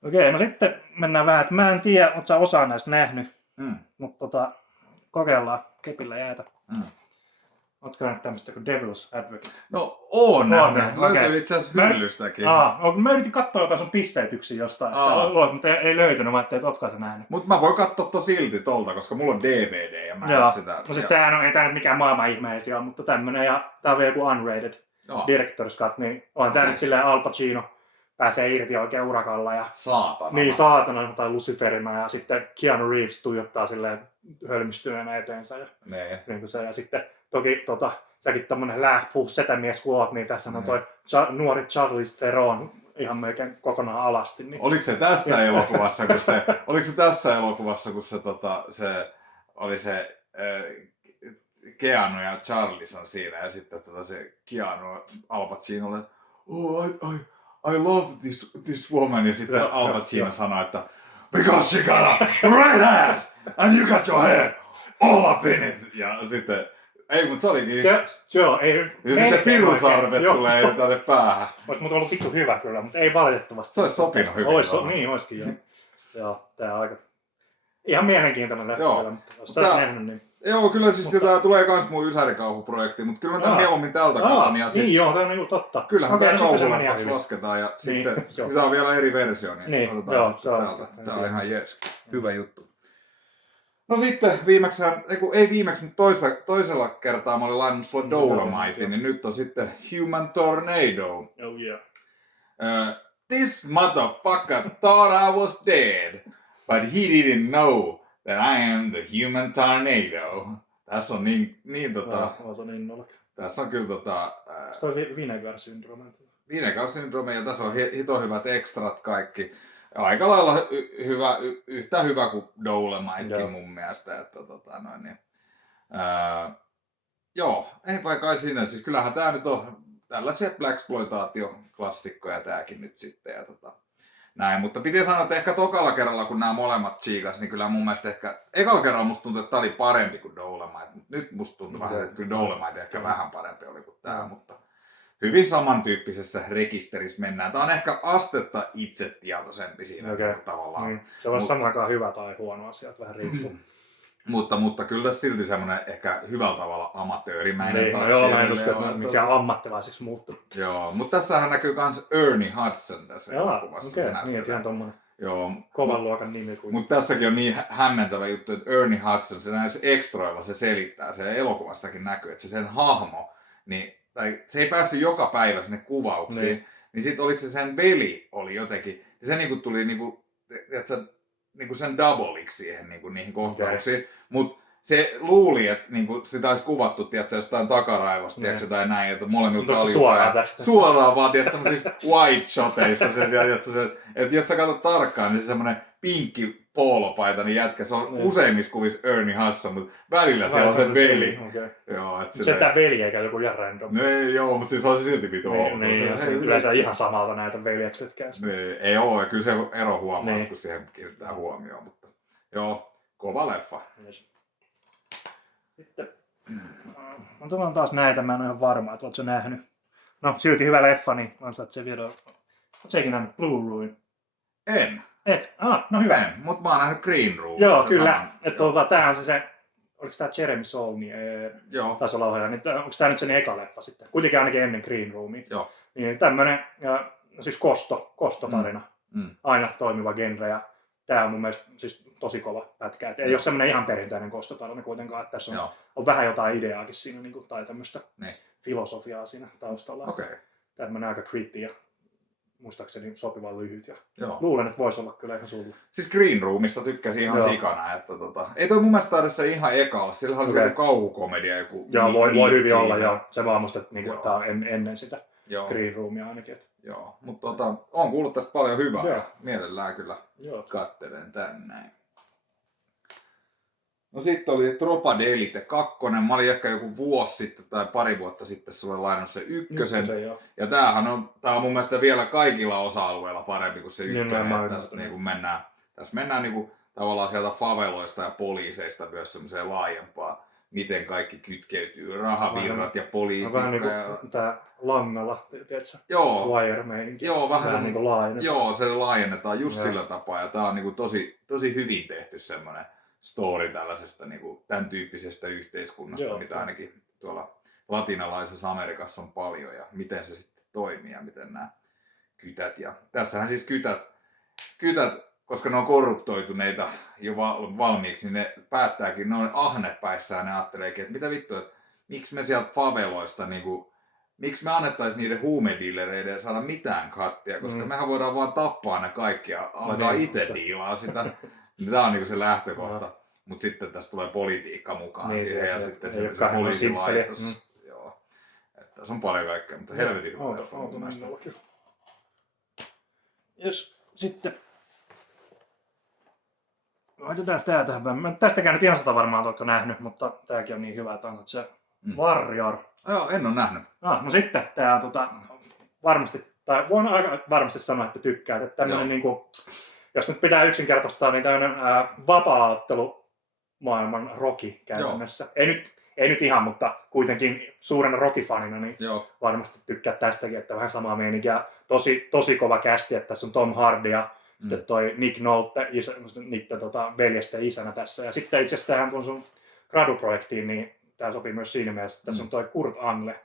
Okei, no sitten mennään vähän, että mä en tiedä, oot sä osaa näistä nähnyt, mutta kokeillaan kepillä jäätä. Ootko nähnyt tämmöistä kuin Devil's Advocate? No oon nähnyt. Löytyy itse asiassa hyllystäkin. Mä yritin katsoa jotain sun pisteytyksiä jostain, mutta ei löytynyt. Mä ajattelin, että ootko sä nähnyt. Mut mä voin katsoa silti tolta, koska mulla on DVD ja mä en sitä. No siis ei tää nyt mikään maailman ihmeisiä ole, mutta tämmönen, ja tää on vielä joku unrated Director's Cut, niin on tää nyt silleen Al Pacino pääsee irti oikein urakalla. Ja saatana. Niin, saatana tai Luciferina, ja sitten Keanu Reeves tuijottaa silleen hölmistyneenä eteensä. Ja, niin kuin se, ja sitten toki säkin tommonen lähpuh setämies kun oot, niin tässä on toi nuori Charlize Theron ihan melkein kokonaan alasti. Niin. Oliko se tässä elokuvassa, kun se oli se Keanu ja Charlize on siinä, ja sitten se Keanu Al Pacinolle, I love this woman, ja sitten Al Pacino sanoi, että because she got a great ass and you got your hair all up in it. Ja sitten, ei, mutta se olikin. Ei. Ja sitten pirusarvet tulee tänne päähän. Olisi muuten ollut vittu hyvä kyllä, mutta ei valitettavasti. Se olisi sopinut hyvin. Niin, olisikin joo. Joo, tää on aika ihan mielenkiintoinen leffa, mutta jos sä oot nähnyt, niin. Joo, kyllä siis tää tulee kans mun ysärikauhuprojekti, mutta kyllä mä tämän mieluummin tältä katon. Niin joo, tää on niinku totta. Kyllähän tää kauhuleffaksi lasketaan ja sitten sitä on vielä eri versio, niin otetaan sitten täältä. Tää on ihan jees. Hyvä juttu. No sitten viimeksi, mutta toisella kertaa mä olin lainannut sulle Dolomite, niin nyt on sitten Human Tornado. Oh yeah. This motherfucker thought I was dead, but he didn't know that I am the Human Tornado. Tässä on niin Ootan innolla. tässä on kyllä se on Vinegar-syndroome. Vinegar-syndroome, ja tässä on hito hyvät ekstrat kaikki. Aika lailla yhtä hyvä kuin Dolomitekin mun mielestä. Että, joo, eipä kai sinne. Siis kyllähän tää nyt on tällaisia blaxploitaatio-klassikkoja tääkin nyt sitten. Ja, näin, mutta piti sanoa, että ehkä tokalla kerralla, kun nämä molemmat chiikas, niin kyllä mun mielestä ehkä ekalla kerralla musta tuntuu, että tää oli parempi kuin Dolomite. Nyt musta tuntuu vähän, että kyllä Dolomite ehkä vähän parempi oli kuin tää, mutta hyvin samantyyppisessä rekisterissä mennään. Tää on ehkä astetta itsetietoisempi siinä tavallaan. Se on samaan aikaan hyvä tai huono asia, vähän riippuu. Mutta kyllä tässä silti semmoinen ehkä hyvällä tavalla amatöörimäinen touch. Niin, joo, mä en usko, että mikään ammattilaisiksi muuttuu. Joo, mutta tässähän näkyy myös Ernie Hudson tässä elokuvassa. Okei, niin, että ihan tommonen joo, kovan luokan nimi. Mutta tässäkin on niin hämmentävä juttu, että Ernie Hudson, se näissä extroilla se selittää, se elokuvassakin näkyy, että se sen hahmo, niin, tai se ei päässyt joka päivä sinne kuvauksiin, niin sit oliko se sen veli oli jotenkin, ja se niinku tuli niinku, tiedätkö, niinku sen doubleiksi siihen niinku niihin kohtauksiin, mutta se luuli, että niinku sitä olisi kuvattu, tiedätkö, jostain takaraivosta, tiedätkö, tai näin, että molemmilta suoraan vaan, tiedätkö, semmoisissa white shoteissa, että jos sä katsot tarkkaan, niin se semmoinen pinkki poolopaita, niin jätkä, se on useimmissa kuvissa Ernie Hudson, mutta välillä siellä on se veli. Joo, että se tää veli eikä joku ihan random. No ei, joo, mutta siis on se silti vitu outo. Niin, se yleensä ihan samalta näitä veljeksetkään. Ei oo, kyllä se ero huomaa, kun siihen kiinnittää huomioon, mutta joo, kova leffa. Sitten on taas näitä, mä en ole ihan varma, että ootko sä nähnyt. No, silti hyvä leffa, niin ansaitsee vielä. Ootko säkin nähnyt Blue Ruin? En. Et? No hyvä. En, mutta mä oon nähnyt Green Room. Joo, kyllä. Että tää on se, oliko tää Jeremy Saulnier? Joo. Taisi olla ohjaaja. Niin onko tää nyt sen eka leffa sitten? Kuitenkin ainakin ennen Green Roomia. Joo. Niin tämmönen, siis kostotarina. Aina toimiva genre. Ja tää on mun mielestä siis tosi kova pätkä. Et ei ole semmoinen ihan perinteinen kostotarina kuitenkaan, että tässä on vähän jotain ideaakin siinä niin kuin, tai tämmöistä filosofiaa siinä taustalla. Okay. Tämmöinen aika creepy ja muistaakseni sopivan lyhyt. Ja luulen, että voisi olla kyllä ihan sulla. Siis Green Roomista tykkäsin ihan sikana. Että ei toi mun mielestä taida se ihan eka olla. Sillä oli se joku kauhukomedia. Joo, voi hyvin olla. Joo. Se vaan musta, että niinku, tää on ennen sitä Green Roomia ainakin. Että. Joo, mutta on kuullut tästä paljon hyvää ja mielellään kyllä kattelen tänne. No sitten oli Tropa Delite 2. Mä olin ehkä joku vuosi sitten tai pari vuotta sitten sulle lainannut se ykkösen. Ja tää on mun mielestä vielä kaikilla osa-alueilla parempi kuin se ykkönen. Tässä mennään niinku tavallaan sieltä faveloista ja poliiseista myös semmoiseen laajempaan. Miten kaikki kytkeytyy, rahavirrat ja politiikka. Vähän niinku tää langalla, tiedätkö? Joo. Wire-meininki. Joo, vähän se niinku laajennetaan. Joo, se laajennetaan just sillä tapaa. Ja tää on niinku tosi hyvin tehty semmonen story tällaisesta niinku tämän tyyppisestä yhteiskunnasta, mitä ainakin tuolla latinalaisessa Amerikassa on paljon ja miten se sitten toimii ja miten nämä kytät. Ja tässähän siis kytät, koska ne on korruptoituneita jo valmiiksi, niin ne päättääkin, ne on ahnepäissään, ne ajatteleekin, että mitä vittua, että miksi me sieltä faveloista, niin kuin, miksi me annettaisiin niiden huumedillereiden saada mitään kattia, koska mehän voidaan vaan tappaa ne kaikki ja alkaa itse diilaa sitä. Tämä on niin se lähtökohta, mutta sitten tässä tulee politiikka mukaan niin, siihen ja sitten se poliisilaitos. Joo. Tässä on paljon kaikkea, mutta helvetin hyvä leffa mun mielestä. Jos sitten laitetaan tää tähän. Tästäkään nyt ihan sata varmaan oletko nähnyt, mutta tääkin on niin hyvä, että on se Warrior. Joo, en ole nähnyt. No sitten tää varmasti, tai voin aika varmasti sanoa, että tykkäät, että tämmönen niinku, jos nyt pitää yksinkertaistaa, niin tämmönen vapaa-ottelu maailman Rocky käytännössä. Ei nyt ihan, mutta kuitenkin suurena Rocky-fanina, niin varmasti tykkää tästäkin, että vähän samaa meininkiä. Tosi kova kästi, että tässä on Tom Hardy ja sitten toi Nick Nolte, niiden veljesten isänä tässä. Ja sitten itse asiassa tähän tuon sun Gradu-projektiin, niin tämä sopii myös siinä mielessä, että tässä on toi Kurt Angle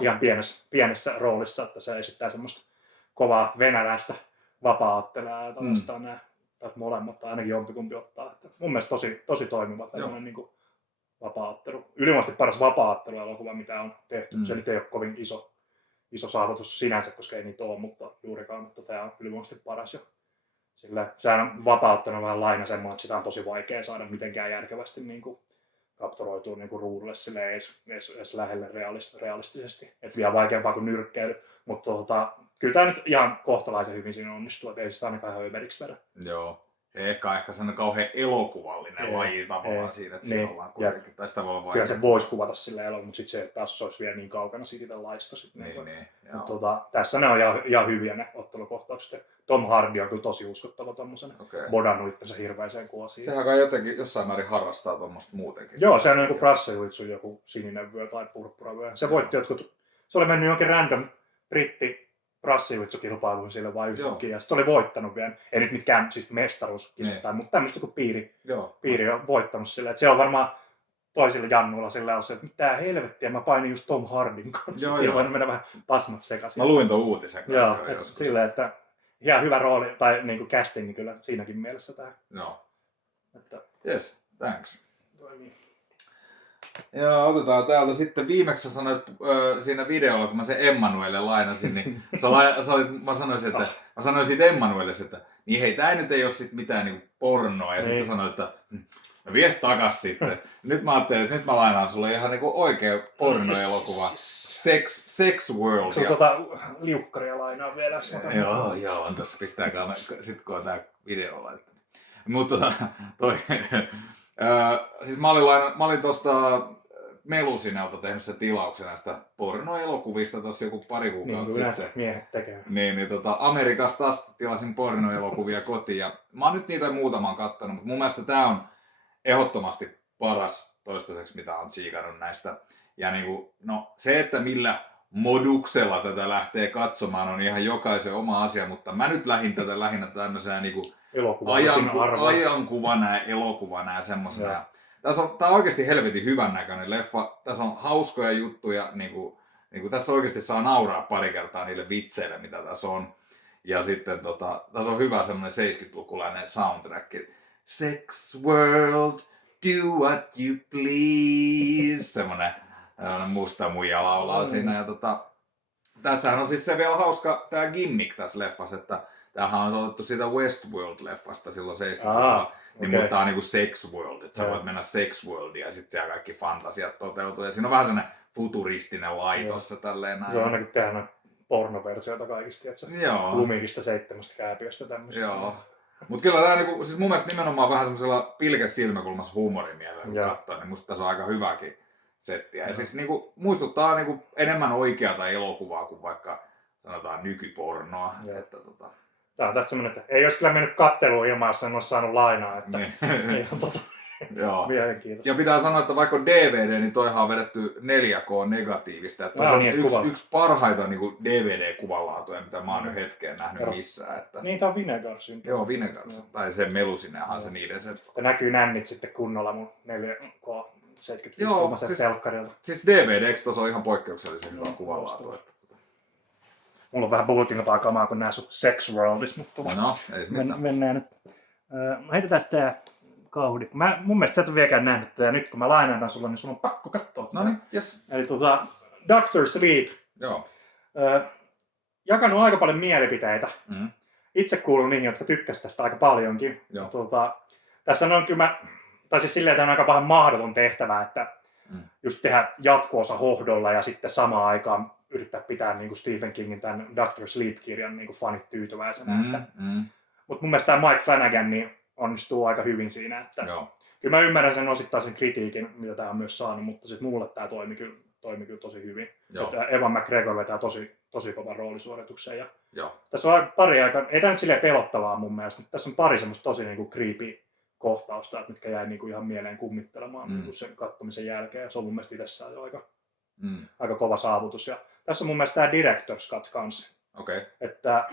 ihan pienessä roolissa, että se esittää semmoista kovaa venäläistä vapaa-ottelua ja tällaista nämä molemmat, tai ainakin jompikumpi ottaa. Että mun mielestä tosi toimiva tämmöinen niin kuin vapaa-ottelu. Ylivoimaisesti paras vapaa-otteluelokuva, mitä on tehty. Se nyt ei ole kovin iso saavutus sinänsä, koska ei niitä ole, mutta tämä on ylivoimaisesti paras jo. Sillä sehän vapaa-ottelu vähän laina semmoinen, että sitä on tosi vaikea saada mitenkään järkevästi niin kuin kaptoroitua niin kuin ruudulle edes lähelle realistisesti. Et vielä vaikeampaa kuin nyrkkeily, mutta kyllä tämä nyt ihan kohtalaisen hyvin siinä onnistuu, että ei sitä ainakaan ihan överiksi vedä. Joo. Ehkä sellainen kauhean elokuvallinen laji tavallaan siinä, että siinä ollaan kuitenkin. Tai sitä voi olla kyllä se voisi kuvata sillä elokuva, mutta sitten se, että taas se olisi vielä niin kaukana siitä laista. Tässä ne on ihan hyviä ne ottelukohtaukset. Tom Hardy on kyllä tosi uskottava tommosena. Bodannut itsensä hirveäseen kuosiin. Sehän kai jotenkin jossain määrin harrastaa tuommoista muutenkin. Joo, se on joku brassejutsu, joku sininen vyö tai purppuravyö. Se voitti se oli mennyt jonkin random britti brassijutsu-kilpailuun sille vaan yhtäkkiä. Ja sitten oli voittanut vielä. Ei nyt mitkään siis mestaruuskisat, mutta tämmöistä kuin piiri on voittanut silleen. Että se on varmaan toisilla jannuilla silleen ollut se, että mitä helvettiä, mä painin just Tom Hardin kanssa. Siinä voi mennä vähän pasmat sekaisin. Mä luin ton uutisen kanssa. Joo, silleen, että ihan hyvä rooli, tai niinku castingi kyllä siinäkin mielessä tää. Joo. Yes, thanks. Ja otetaan täältä sitten, viimeksi sä sanoit siinä videolla, kun mä sen Emmanuelle lainasin, niin mä sanoin siitä Emmanuelle, että niin hei, tää nyt ei oo sit mitään niinku pornoa, ja sitten sä sanoit, että no vie takas sitten. Nyt mä ajattelin, että nyt mä lainaan sulle ihan niinku oikea pornoelokuva. Sex World. Sun liukkaria lainaa vielä. Joo, on tossa pistää sit kun on tää video laittu. Mutta siis mä olin tosta Melusinelta tehnyt se tilauksen näistä pornoelokuvista tossa joku pari kuukautta sitten. Niin miehet tekee. Niin, Amerikasta taas tilasin pornoelokuvia kotiin ja mä oon nyt niitä muutaman kattonut, mutta mun mielestä tää on ehdottomasti paras toistaiseksi mitä on tsiikannut näistä. Ja niinku, no se, että millä moduksella tätä lähtee katsomaan on ihan jokaisen oma asia, mutta mä nyt lähdin tätä lähinnä tämmöisenä niinku ajankuvana ja elokuvana ja semmosena. Tää on oikeesti helvetin hyvän näköinen leffa. Tässä on hauskoja juttuja, niinku tässä oikeesti saa nauraa pari kertaa niille vitseille, mitä tässä on. Ja sitten tässä on hyvä semmonen 70-lukulainen soundtrack. Sex World, do what you please. Semmonen musta muija laulaa siinä. Ja tässähän on siis se vielä hauska tää gimmick tässä leffassa, että tämähän on otettu siitä Westworld-leffasta silloin 70-luvulla. Niin, mutta tää on niinku Sex World, että sä voit mennä Sex Worldiin ja sit siellä kaikki fantasiat toteutuu. Ja siinä on vähän sellainen futuristinen laitos tälleen näin. Se on ainakin tehdä noita pornoversioita kaikista, tiiätsä? Joo. Lumikista 7 kääpiöstä tämmöisestä. Joo. Mut kyllä tää niinku, siis mun mielestä nimenomaan vähän semmosella pilkes silmäkulmassa huumorimielellä kun katsoo, niin musta tässä on aika hyväkin settiä. Ja siis niinku muistuttaa niinku enemmän oikeata elokuvaa kuin vaikka sanotaan nykypornoa. Että Tää on tässä semmonen, että ei olisi kyllä mennyt katteluun ilman, jos en olisi saanut lainaa. Että Joo. Mielenkiintoista. Ja pitää sanoa, että vaikka on DVD, niin toihan on vedetty 4K negatiivista. Että se on yksi parhaita niin kuin DVD-kuvanlaatuja, mitä mä oon nyt hetkeen nähnyt missään. Että... Niin, tää on Vinegars. Joo, Vinegars. Tai se Melusinehan se niiden se. Ja näkyy nännit sitten kunnolla mun 4K 75-tuumaisen telkkarilta. Siis DVD:ksi tuossa on ihan poikkeuksellisen hyvä kuvanlaatu. Mulla on vähän bulletinampaa kamaa kuin nää sun Sex Worldis, mutta ei se mitään. Mennään nyt. Heitetään tää kauhudi. Mun mielestä sä et ole vieläkään nähnyt tätä, ja nyt kun mä lainaan sulla, niin sun on pakko katsoa. No niin, yes. Eli Dr. Sleep. Joo. Jakanut aika paljon mielipiteitä. Itse kuulun niihin, jotka tykkäsivät tästä aika paljonkin. Tässä on kyllä, tai siis silleen, että on aika vähän mahdoton tehtävä, että just tehdä jatko-osa hohdolla ja sitten samaan aikaan yrittää pitää niin kuin Stephen Kingin tämän Dr. Sleep-kirjan niin kuin fanit tyytyväisenä. Mutta mun mielestä tämä Mike Flanagan niin onnistuu aika hyvin siinä. Että kyllä mä ymmärrän sen osittaisen kritiikin, mitä tämä on myös saanut, mutta sitten mulle tämä toimi kyllä tosi hyvin. Että Evan McGregor vetää tosi kovan roolisuorituksen. Tässä on pari aikaa, ei tämä nyt silleen pelottavaa mun mielestä, mutta tässä on pari semmoista tosi niin kuin creepy kohtausta, mitkä jäi niin kuin ihan mieleen kummittelemaan niin kuin sen katsomisen jälkeen. Ja se on mun mielestä itsessään jo aika kova saavutus. Ja tässä on mun mielestä tämä Director's Cut kanssa. Että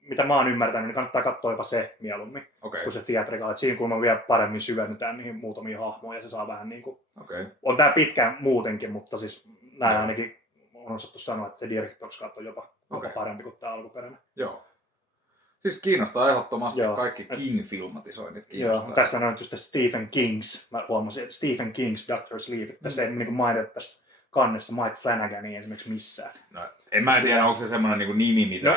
mitä mä oon ymmärtänyt, niin kannattaa katsoa jopa se mieluummin kuin se theatrical. Siinä kun me vielä paremmin syvennytään niihin muutamiin hahmoihin ja se saa vähän niin kuin... On tää pitkä muutenkin, mutta siis näin ainakin on osattu sanoa, että se Director's Cut on jopa parempi kuin tää alkuperäinen. Joo. Siis kiinnostaa ehdottomasti kaikki King-filmatisoinnit kiinnostaa. Joo, tässä on nyt just Stephen King's. Mä huomasin, että Stephen King's Dr. Sleep. Tässä ei niin mainita tässä kannessa Mike Flanagania esimerkiksi missään. No, en mä tiedä, onko se semmoinen niin nimi, mitä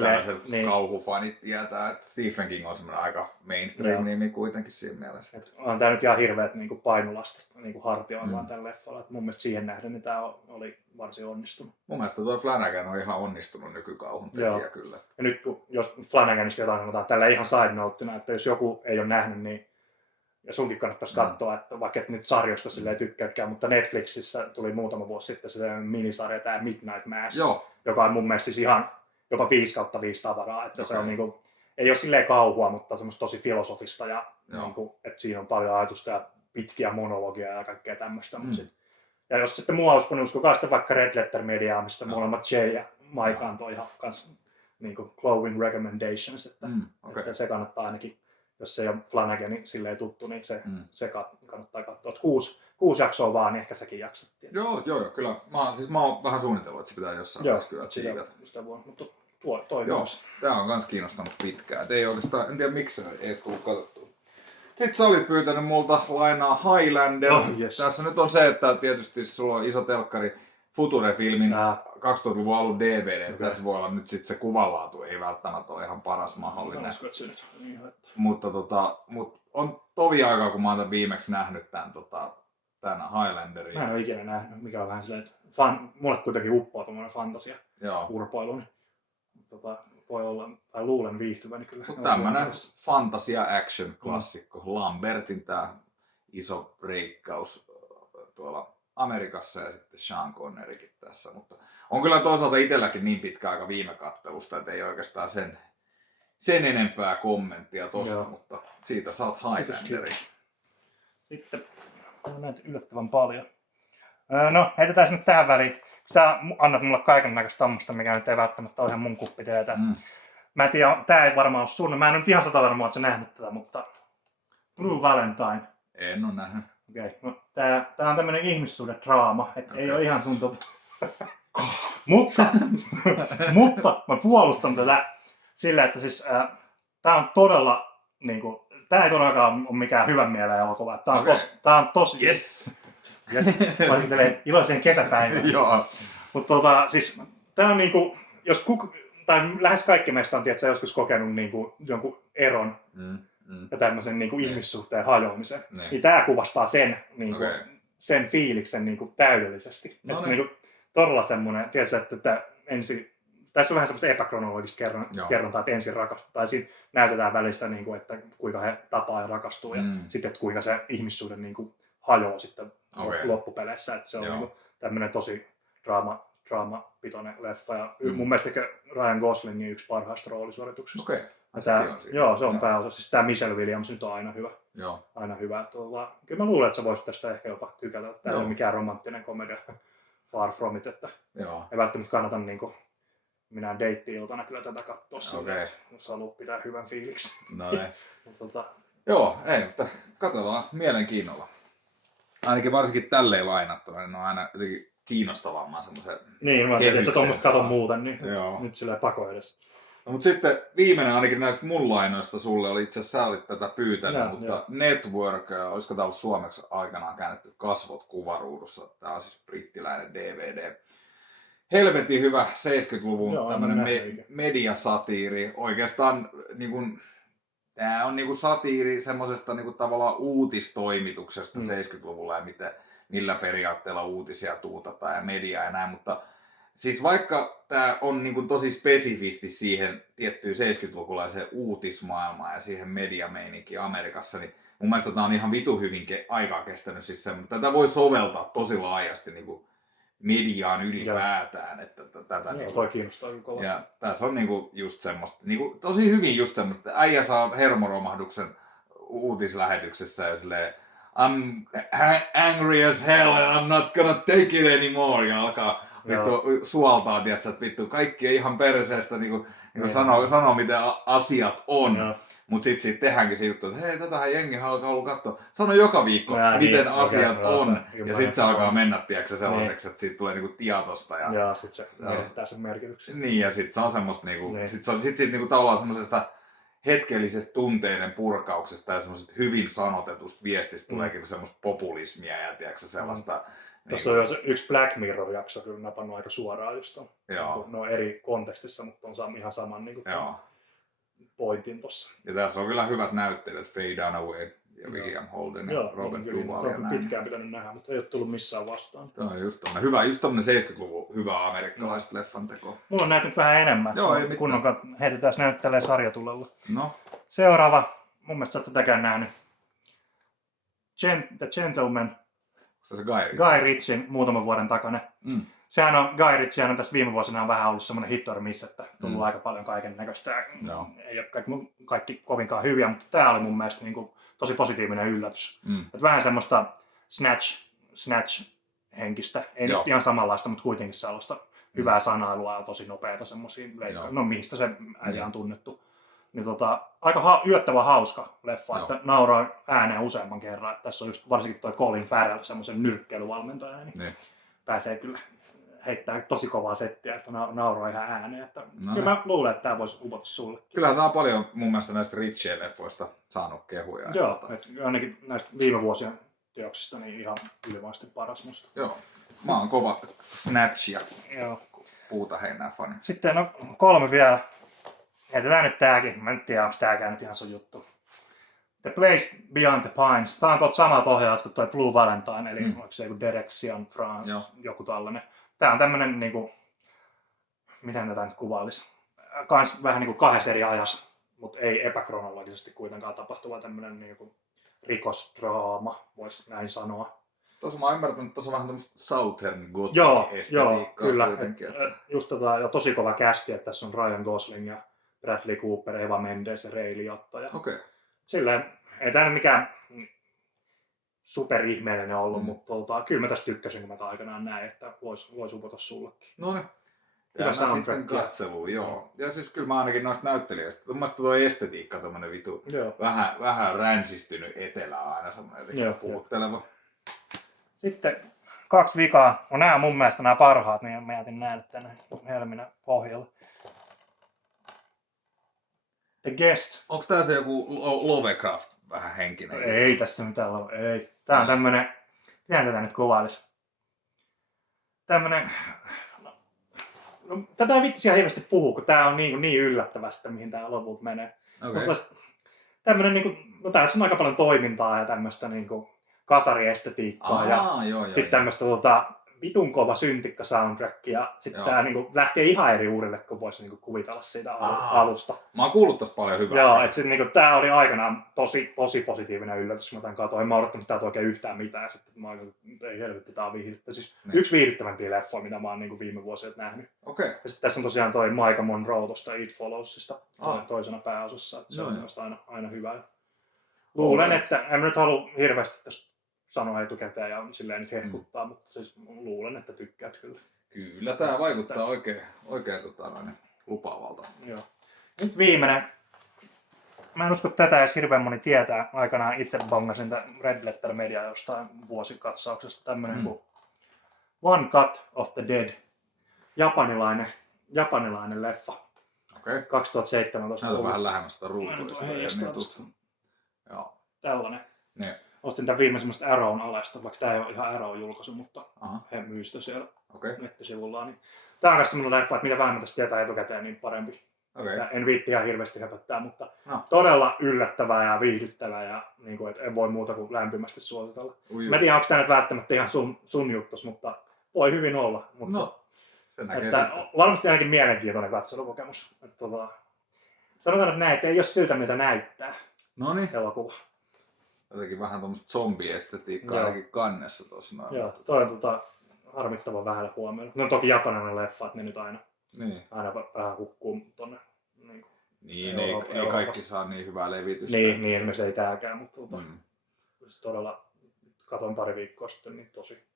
tällaiset kauhufanit tietää. Että Stephen King on semmoinen aika mainstream-nimi kuitenkin siinä mielessä. On tää nyt ihan hirveät niin painolastat niin hartioillaan tällä leffalla. Mun mielestä siihen nähden niin tää oli varsin onnistunut. Mun mielestä tuo Flanagan on ihan onnistunut nykykauhun tekijä kyllä. Ja nyt jos Flanaganista jotain sanotaan tällä ihan side noteina, että jos joku ei ole nähnyt, niin ja sunkin kannattaisi katsoa, että vaikka et nyt sarjosta silleen tykkääkään, mutta Netflixissä tuli muutama vuosi sitten sellainen minisarja, tämä Midnight Mass, joka on mun mielestä siis ihan jopa 5/5 tavaraa, että se on niinku, ei ole silleen kauhua, mutta semmoista tosi filosofista ja niinku, että siinä on paljon ajatusta ja pitkiä monologia ja kaikkea tämmöistä. Ja jos sitten mua uskon, niin uskokaa sitten vaikka Red Letter Mediaa, missä molemmat Jay ja Mike antoi ihan kans niinku glowing recommendations, että se kannattaa ainakin. Jos se ei ole Flanaganin silleen tuttu, niin se kannattaa katsoa. 6 jaksoa vaan, niin ehkä säkin jaksat. Joo, kyllä. Mä oon vähän suunnitellut, että se pitää jossain vaiheessa kyllä tsiikata. Mutta toi tää on kans kiinnostanut pitkään. Et ei oikeastaan, en tiedä miksi ei tullut katsottua. Sitten sä olit pyytänyt multa lainaa Highlander. Tässä nyt on se, että tietysti sulla on iso telkkari Future-filmin 2000-luvun alun DVD. Tässä voi olla nyt sitten se kuvanlaatu ei välttämättä ole ihan paras mahdollinen. Mutta on tovi aikaa, kun mä oon viimeksi nähnyt tämän Highlanderin. Mä en ole ikinä nähnyt, mikä on vähän silleen, että mulle kuitenkin uppoo tommoinen fantasia urpoilu. Voi olla, tai luulen viihtyväni kyllä. Mutta tämmönen fantasia action klassikko. Lambertin tää iso breikkaus tuolla Amerikassa ja sitten Sean Connerykin tässä, mutta on kyllä toisaalta itselläkin niin pitkä aika viime kattelusta, että ei oikeastaan sen enempää kommenttia tosta, mutta siitä saat Highlanderin. Sitten on näitä yllättävän paljon. No, heitetään nyt tähän väliin. Sä annat mulle kaiken näköistä tommoista, mikä nyt ei välttämättä ole ihan mun kuppiteetä. Mä en tiedä, tää ei varmaan ole sun. Mä en nyt ihan 100% että sä nähnyt tätä, mutta Blue Valentine. En ole nähnyt. Okei. No, tää on tämmönen ihmissuhdedraama, että ei ole ihan sun mutta mä puolustan tätä sillä, että siis tää on todella niinku, tää ei todellakaan ole mikään hyvän mielen elokuva. Tää on tosi Yes. Valitelee iloisen kesäpäivän. Joo. Mutta siis tää on niinku, jos tai lähes kaikki meistä on tietysti joskus kokenut niinku jonkun eron ja tämmöisen niinku ihmissuhteen hajoamisen. Niin tää kuvastaa sen niinku, sen fiiliksen niinku täydellisesti. Niinku todella semmoinen, tiedätkö, että tässä on vähän semmoista epäkronologista kerrontaa, että ensin rakastuu, tai siinä näytetään välistä, niinku, että kuinka he tapaa ja rakastuu, ja sitten, että kuinka se ihmissuhde niinku hajoaa sitten loppupeleissä. Että se on niinku tämmöinen tosi draamapitoinen leffa, ja mun mielestä Ryan Goslingin yksi parhaista roolisuorituksista. Joo, se on pääosa. Siis tää Michelle Williams nyt on aina hyvä. Joo. Aina hyvä. Kyllä mä luulen, että sä voisit tästä ehkä jopa tykätä. Tää ei ole mikään romanttinen komedia. Far from it. Että ei välttämättä kannata niinku minä deitti-iltana kyllä tätä katsoa silleen, jos haluaa pitää hyvän fiiliksi. No ei. Joo, ei, mutta katsotaan mielenkiinnolla. Ainakin varsinkin tälleen lainattuna, niin ne on aina jotenkin kiinnostavamman semmoisen niin, mä tiedän, että sä tuommoista katon muuten, niin nyt silleen pako edes. No, mutta sitten viimeinen ainakin näistä mun lainoista sulle oli itse asiassa, sä olit tätä pyytänyt, mutta Network, olisiko tää ollut suomeksi aikanaan käännetty Kasvot kuvaruudussa. Tää on siis brittiläinen DVD. Helvetin hyvä 70-luvun tämmönen mediasatiiri. Oikeastaan niin kun, tää on niin kun satiiri semmosesta niin kun tavallaan uutistoimituksesta 70-luvulla ja millä periaatteella uutisia tuutataan ja mediaa ja näin, mutta siis vaikka tämä on niin kuin tosi spesifisti siihen tiettyyn 70-lukulaiseen uutismaailmaan ja siihen mediameininkiin Amerikassa, niin mun mielestä tämä on ihan vitu hyvin aikaa kestänyt. Siis tätä voi soveltaa tosi laajasti niin kuin mediaan ylipäätään. Että tätä joo, toi kiinnostaa kovasti. Ja tässä on niin kuin just semmoista, niin kuin, tosi hyvin just semmoista, että äijä saa hermoromahduksen uutislähetyksessä ja silleen I'm angry as hell and I'm not gonna take it anymore ja alkaa vittu suoltaa, tiiätsä, että vittu kaikki ihan perseestä niinku sanoo miten asiat on. Mut sit siitä tehdäänkin se juttu, että hei, tätähän jengi alkaa ollut katsoa. Sano joka viikko, miten asiat on. Ja sit se alkaa mennä, tiiäksä, sellaiseksi, että siitä tulee niinku tietosta. Ja sit se menettää sen merkityksen. Niin, ja sit se on semmoista niinku, sit niinku tavallaan semmosesta hetkellisestä tunteiden purkauksesta ja semmoisesta hyvin sanotetusta viestistä tuleekin semmoista populismia ja tiiäksä sellaista. Tuossa on jo yksi Black Mirror-jakso kyllä napannut aika suoraan just ton. Ne on eri kontekstissa, mutta on ihan saman niin kuin pointin tossa. Ja tässä on kyllä hyvät näyttelijät, Faye Dunaway ja William Holden ja Robert Duvall ja näin. Pitkään pitänyt nähdä, mutta ei ole tullut missään vastaan. Tämä on just tommonen 70-luvun hyvä amerikkalaiset leffanteko. Mulla on näitä nyt vähän enemmän. Joo, heitetään näitä tälleen sarjatulella. No. Seuraava, mun mielestä sä oot tätäkään nähnyt. The Gentleman. Se Guy Ritchien muutaman vuoden takana. Sehän on, Guy Ritchie on tässä viime vuosina on vähän ollut semmoinen hit or miss, että tullut aika paljon kaiken näköistä. Ei ole kaikki kovinkaan hyviä, mutta tää oli mun mielestä niin kuin tosi positiivinen yllätys. Että vähän semmoista snatch-henkistä, ei nyt ihan samanlaista, mutta kuitenkin sellaista hyvää sanailua ja tosi nopeita semmoisia leikkoja. No mistä se äijä on tunnettu. Niin aika yllättävän hauska leffa, että nauroin ääneen useamman kerran. Että tässä on just varsinkin toi Colin Farrell, semmoisen nyrkkeilyvalmentaja, niin pääsee kyllä heittämään tosi kovaa settiä, että nauroin ihan ääneen. Että kyllä mä luulen, että tää voisi upota sulle. Kyllä tää on paljon mun mielestä näistä Ritchie-leffoista saanut kehuja. Joo, ainakin näistä viime vuosien teoksista niin ihan ylivoimaisesti paras musta. Joo, mä oon kova Snatch ja puuta heinää fani. Sitten 3 vielä. Heitetään nyt tääkin. Mä en tiedä, onko tääkään nyt ihan sun juttu. The Place Beyond the Pines. Tää on tuolta samat ohjaajat kuin toi Blue Valentine, eli onko se joku Direction France, joku tällainen. Tää on tämmönen niinku, miten tätä nyt kuvailisi? Kans vähän niinku 2 eri ajassa, mutta ei epäkronologisesti kuitenkaan tapahtuva tämmönen niinku rikosdraama, vois näin sanoa. Tuossa mä oon ymmärtänyt, että tuossa on vähän tämmöstä Southern Gothic-estetiikkaa. Joo, kyllä. Just ja tosi kova kästi, että tässä on Ryan Gosling ja Bradley Cooper, Eva Mendes ja Ray Liotta. Silleen, ei tää nyt mikään superihmeellinen ollut, mutta kyllä mä tästä tykkäsin, kun mä tämän aikanaan näin, että vois upota sullekin. No ne. Ja mä sitten katseluun, joo. Ja siis kyllä mä ainakin noista näyttelijöistä, mielestäni tuo estetiikka, tommonen vitu, vähän ränsistynyt etelä aina semmoinen jotenkin puhutteleva. Sitten 2 vikaa, on nämä mun mielestä nämä parhaat, niin mä jätin näille tänne helminä pohjalla. The Guest. Onks tää se joku Lovecraft vähän henkinen? Ei tässä mitään ei. Tää on tämmönen, miten tätä nyt kuvailisi? Tämmönen, tätä ei vittisiä hirveästi puhua, kun tää on niin yllättävästi, mihin tää lopulta menee. Mutta tämmönen niinku, no tässä on aika paljon toimintaa ja tämmöstä niinku kasariestetiikkaa ja sitten tämmöstä vitun kova syntikka soundtrack ja sitten tää niinku lähtee ihan eri uudelle, kun voisi niinku kuvitella siitä alusta. Mä oon kuullut tosta paljon hyvää. Joo, et sit niinku tää oli aikanaan tosi positiivinen yllätys, mä tän katoin. Mä oon odottanut täältä oikein yhtään mitään ja sitten mä oon ei helvetti, tää on viihdyttä. Siis yksi viihdyttävämpiä leffoja, mitä mä oon niinku viime vuosina nähnyt. Okei. Ja sitten tässä on tosiaan toi Micah Monroe tosta It Followsista toisena pääosassa, että se on myös aina hyvä. Luulen, että en mä nyt halua hirveästi tästä sanoa etukäteen ja silleen nyt hehkuttaa, mutta siis luulen, että tykkäät kyllä. Kyllä, tää vaikuttaa oikein lupaavalta. Joo. Nyt viimeinen. Mä en usko tätä edes hirveän moni tietää. Aikanaan itse bongasin tämän Red Letter Media jostain vuosikatsauksesta. Tämmönen kuin One Cut of the Dead. Japanilainen leffa. Okei. 2017. Näytä vähän lähemmästä ruutuista. Joo. Tällainen. Ne. Ostin tämän viime semmoista Arrown alaista, vaikka tää ei ole ihan Arrow-julkaisu, mutta he myy sitä siellä nettisivullaan. Niin tää on myös semmoinen leffa, että mitä vähemmän tästä tietää etukäteen, niin parempi. En viitti ihan hirveästi höpöttää, mutta todella yllättävää ja viihdyttävää ja niin kuin, et en voi muuta kuin lämpimästi suositella. Mä en tiedä, onko tää nyt välttämättä ihan sun juttus, mutta voi hyvin olla. Mutta se näkee että varmasti ainakin mielenkiintoinen katselukokemus. Sanotaan, että näin, ei ole syytä miltä näyttää elokuva. Jotenkin vähän tuommoista zombiestetiikkaa ainakin kannessa tuossa. Joo, toi on harmittavan vähällä huomioon. No toki japanilainen leffa, että ne nyt aina vähän hukkuu tonne. Niin, ei kaikki saa niin hyvää levitystä. Niin esimerkiksi ei tääkään, mutta todella katoin pari viikkoa sitten, niin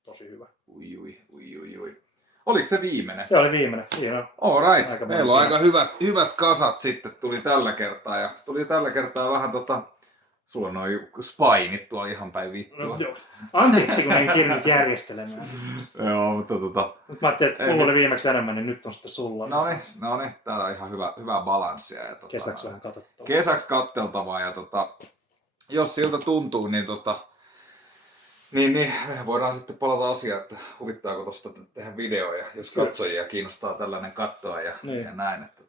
tosi hyvä. Ui. Oliko se viimeinen? Se oli viimeinen. Siinä all right. Meillä on aika hyvät kasat sitten tuli tällä kertaa ja tuli tällä kertaa vähän sulla on noi spineit tuolla ihan päin vittua. No, anteeksi, kun en kirjannut järjestelemään. Joo, mutta Mä ajattelin, että mulla oli viimeksi enemmän, niin nyt on sitten sulla. No niin, täällä on ihan hyvää balanssia. Ja kesäksi vähän katsottavaa. Kesäksi katteltavaa ja jos siltä tuntuu, niin niin me voidaan sitten palata asiaan, että huvittaako tosta tehdä video ja jos katsojia kiinnostaa tällainen kattoa ja näin. Että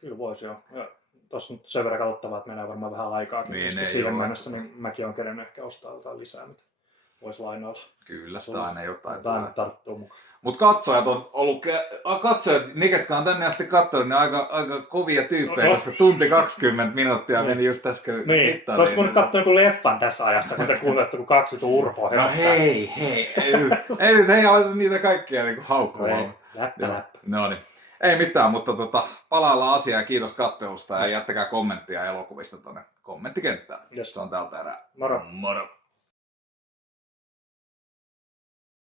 Kyllä voisi joo. Tuossa nyt sen verran katsottavaa, että menee varmaan vähän aikaakin. Niin, siihen mennessä niin mäkin olen kerennyt ehkä ostaa jotain lisää, mitä voisi lainoilla. Kyllä, sitä aina jotain tulee. Tarttuu mukaan. Mutta katsojat on ollut, ne ketkä on tänne asti katsonut, niin aika kovia tyyppejä, koska tunti 20 minuuttia meni just äsken mittariin. Olisi voinut katsoa joku leffan tässä ajassa, kun te kuuntelette, kun 2 vitu urpoa herättää. No hei, ei nyt aleta niitä kaikkia niinku haukkumaan. Läppä. No niin. Ei mitään, mutta palaillaan asiaa ja kiitos kattelusta ja jättäkää kommenttia elokuvista tuonne kommenttikenttään. Se on tältä erää. Moro. Moro.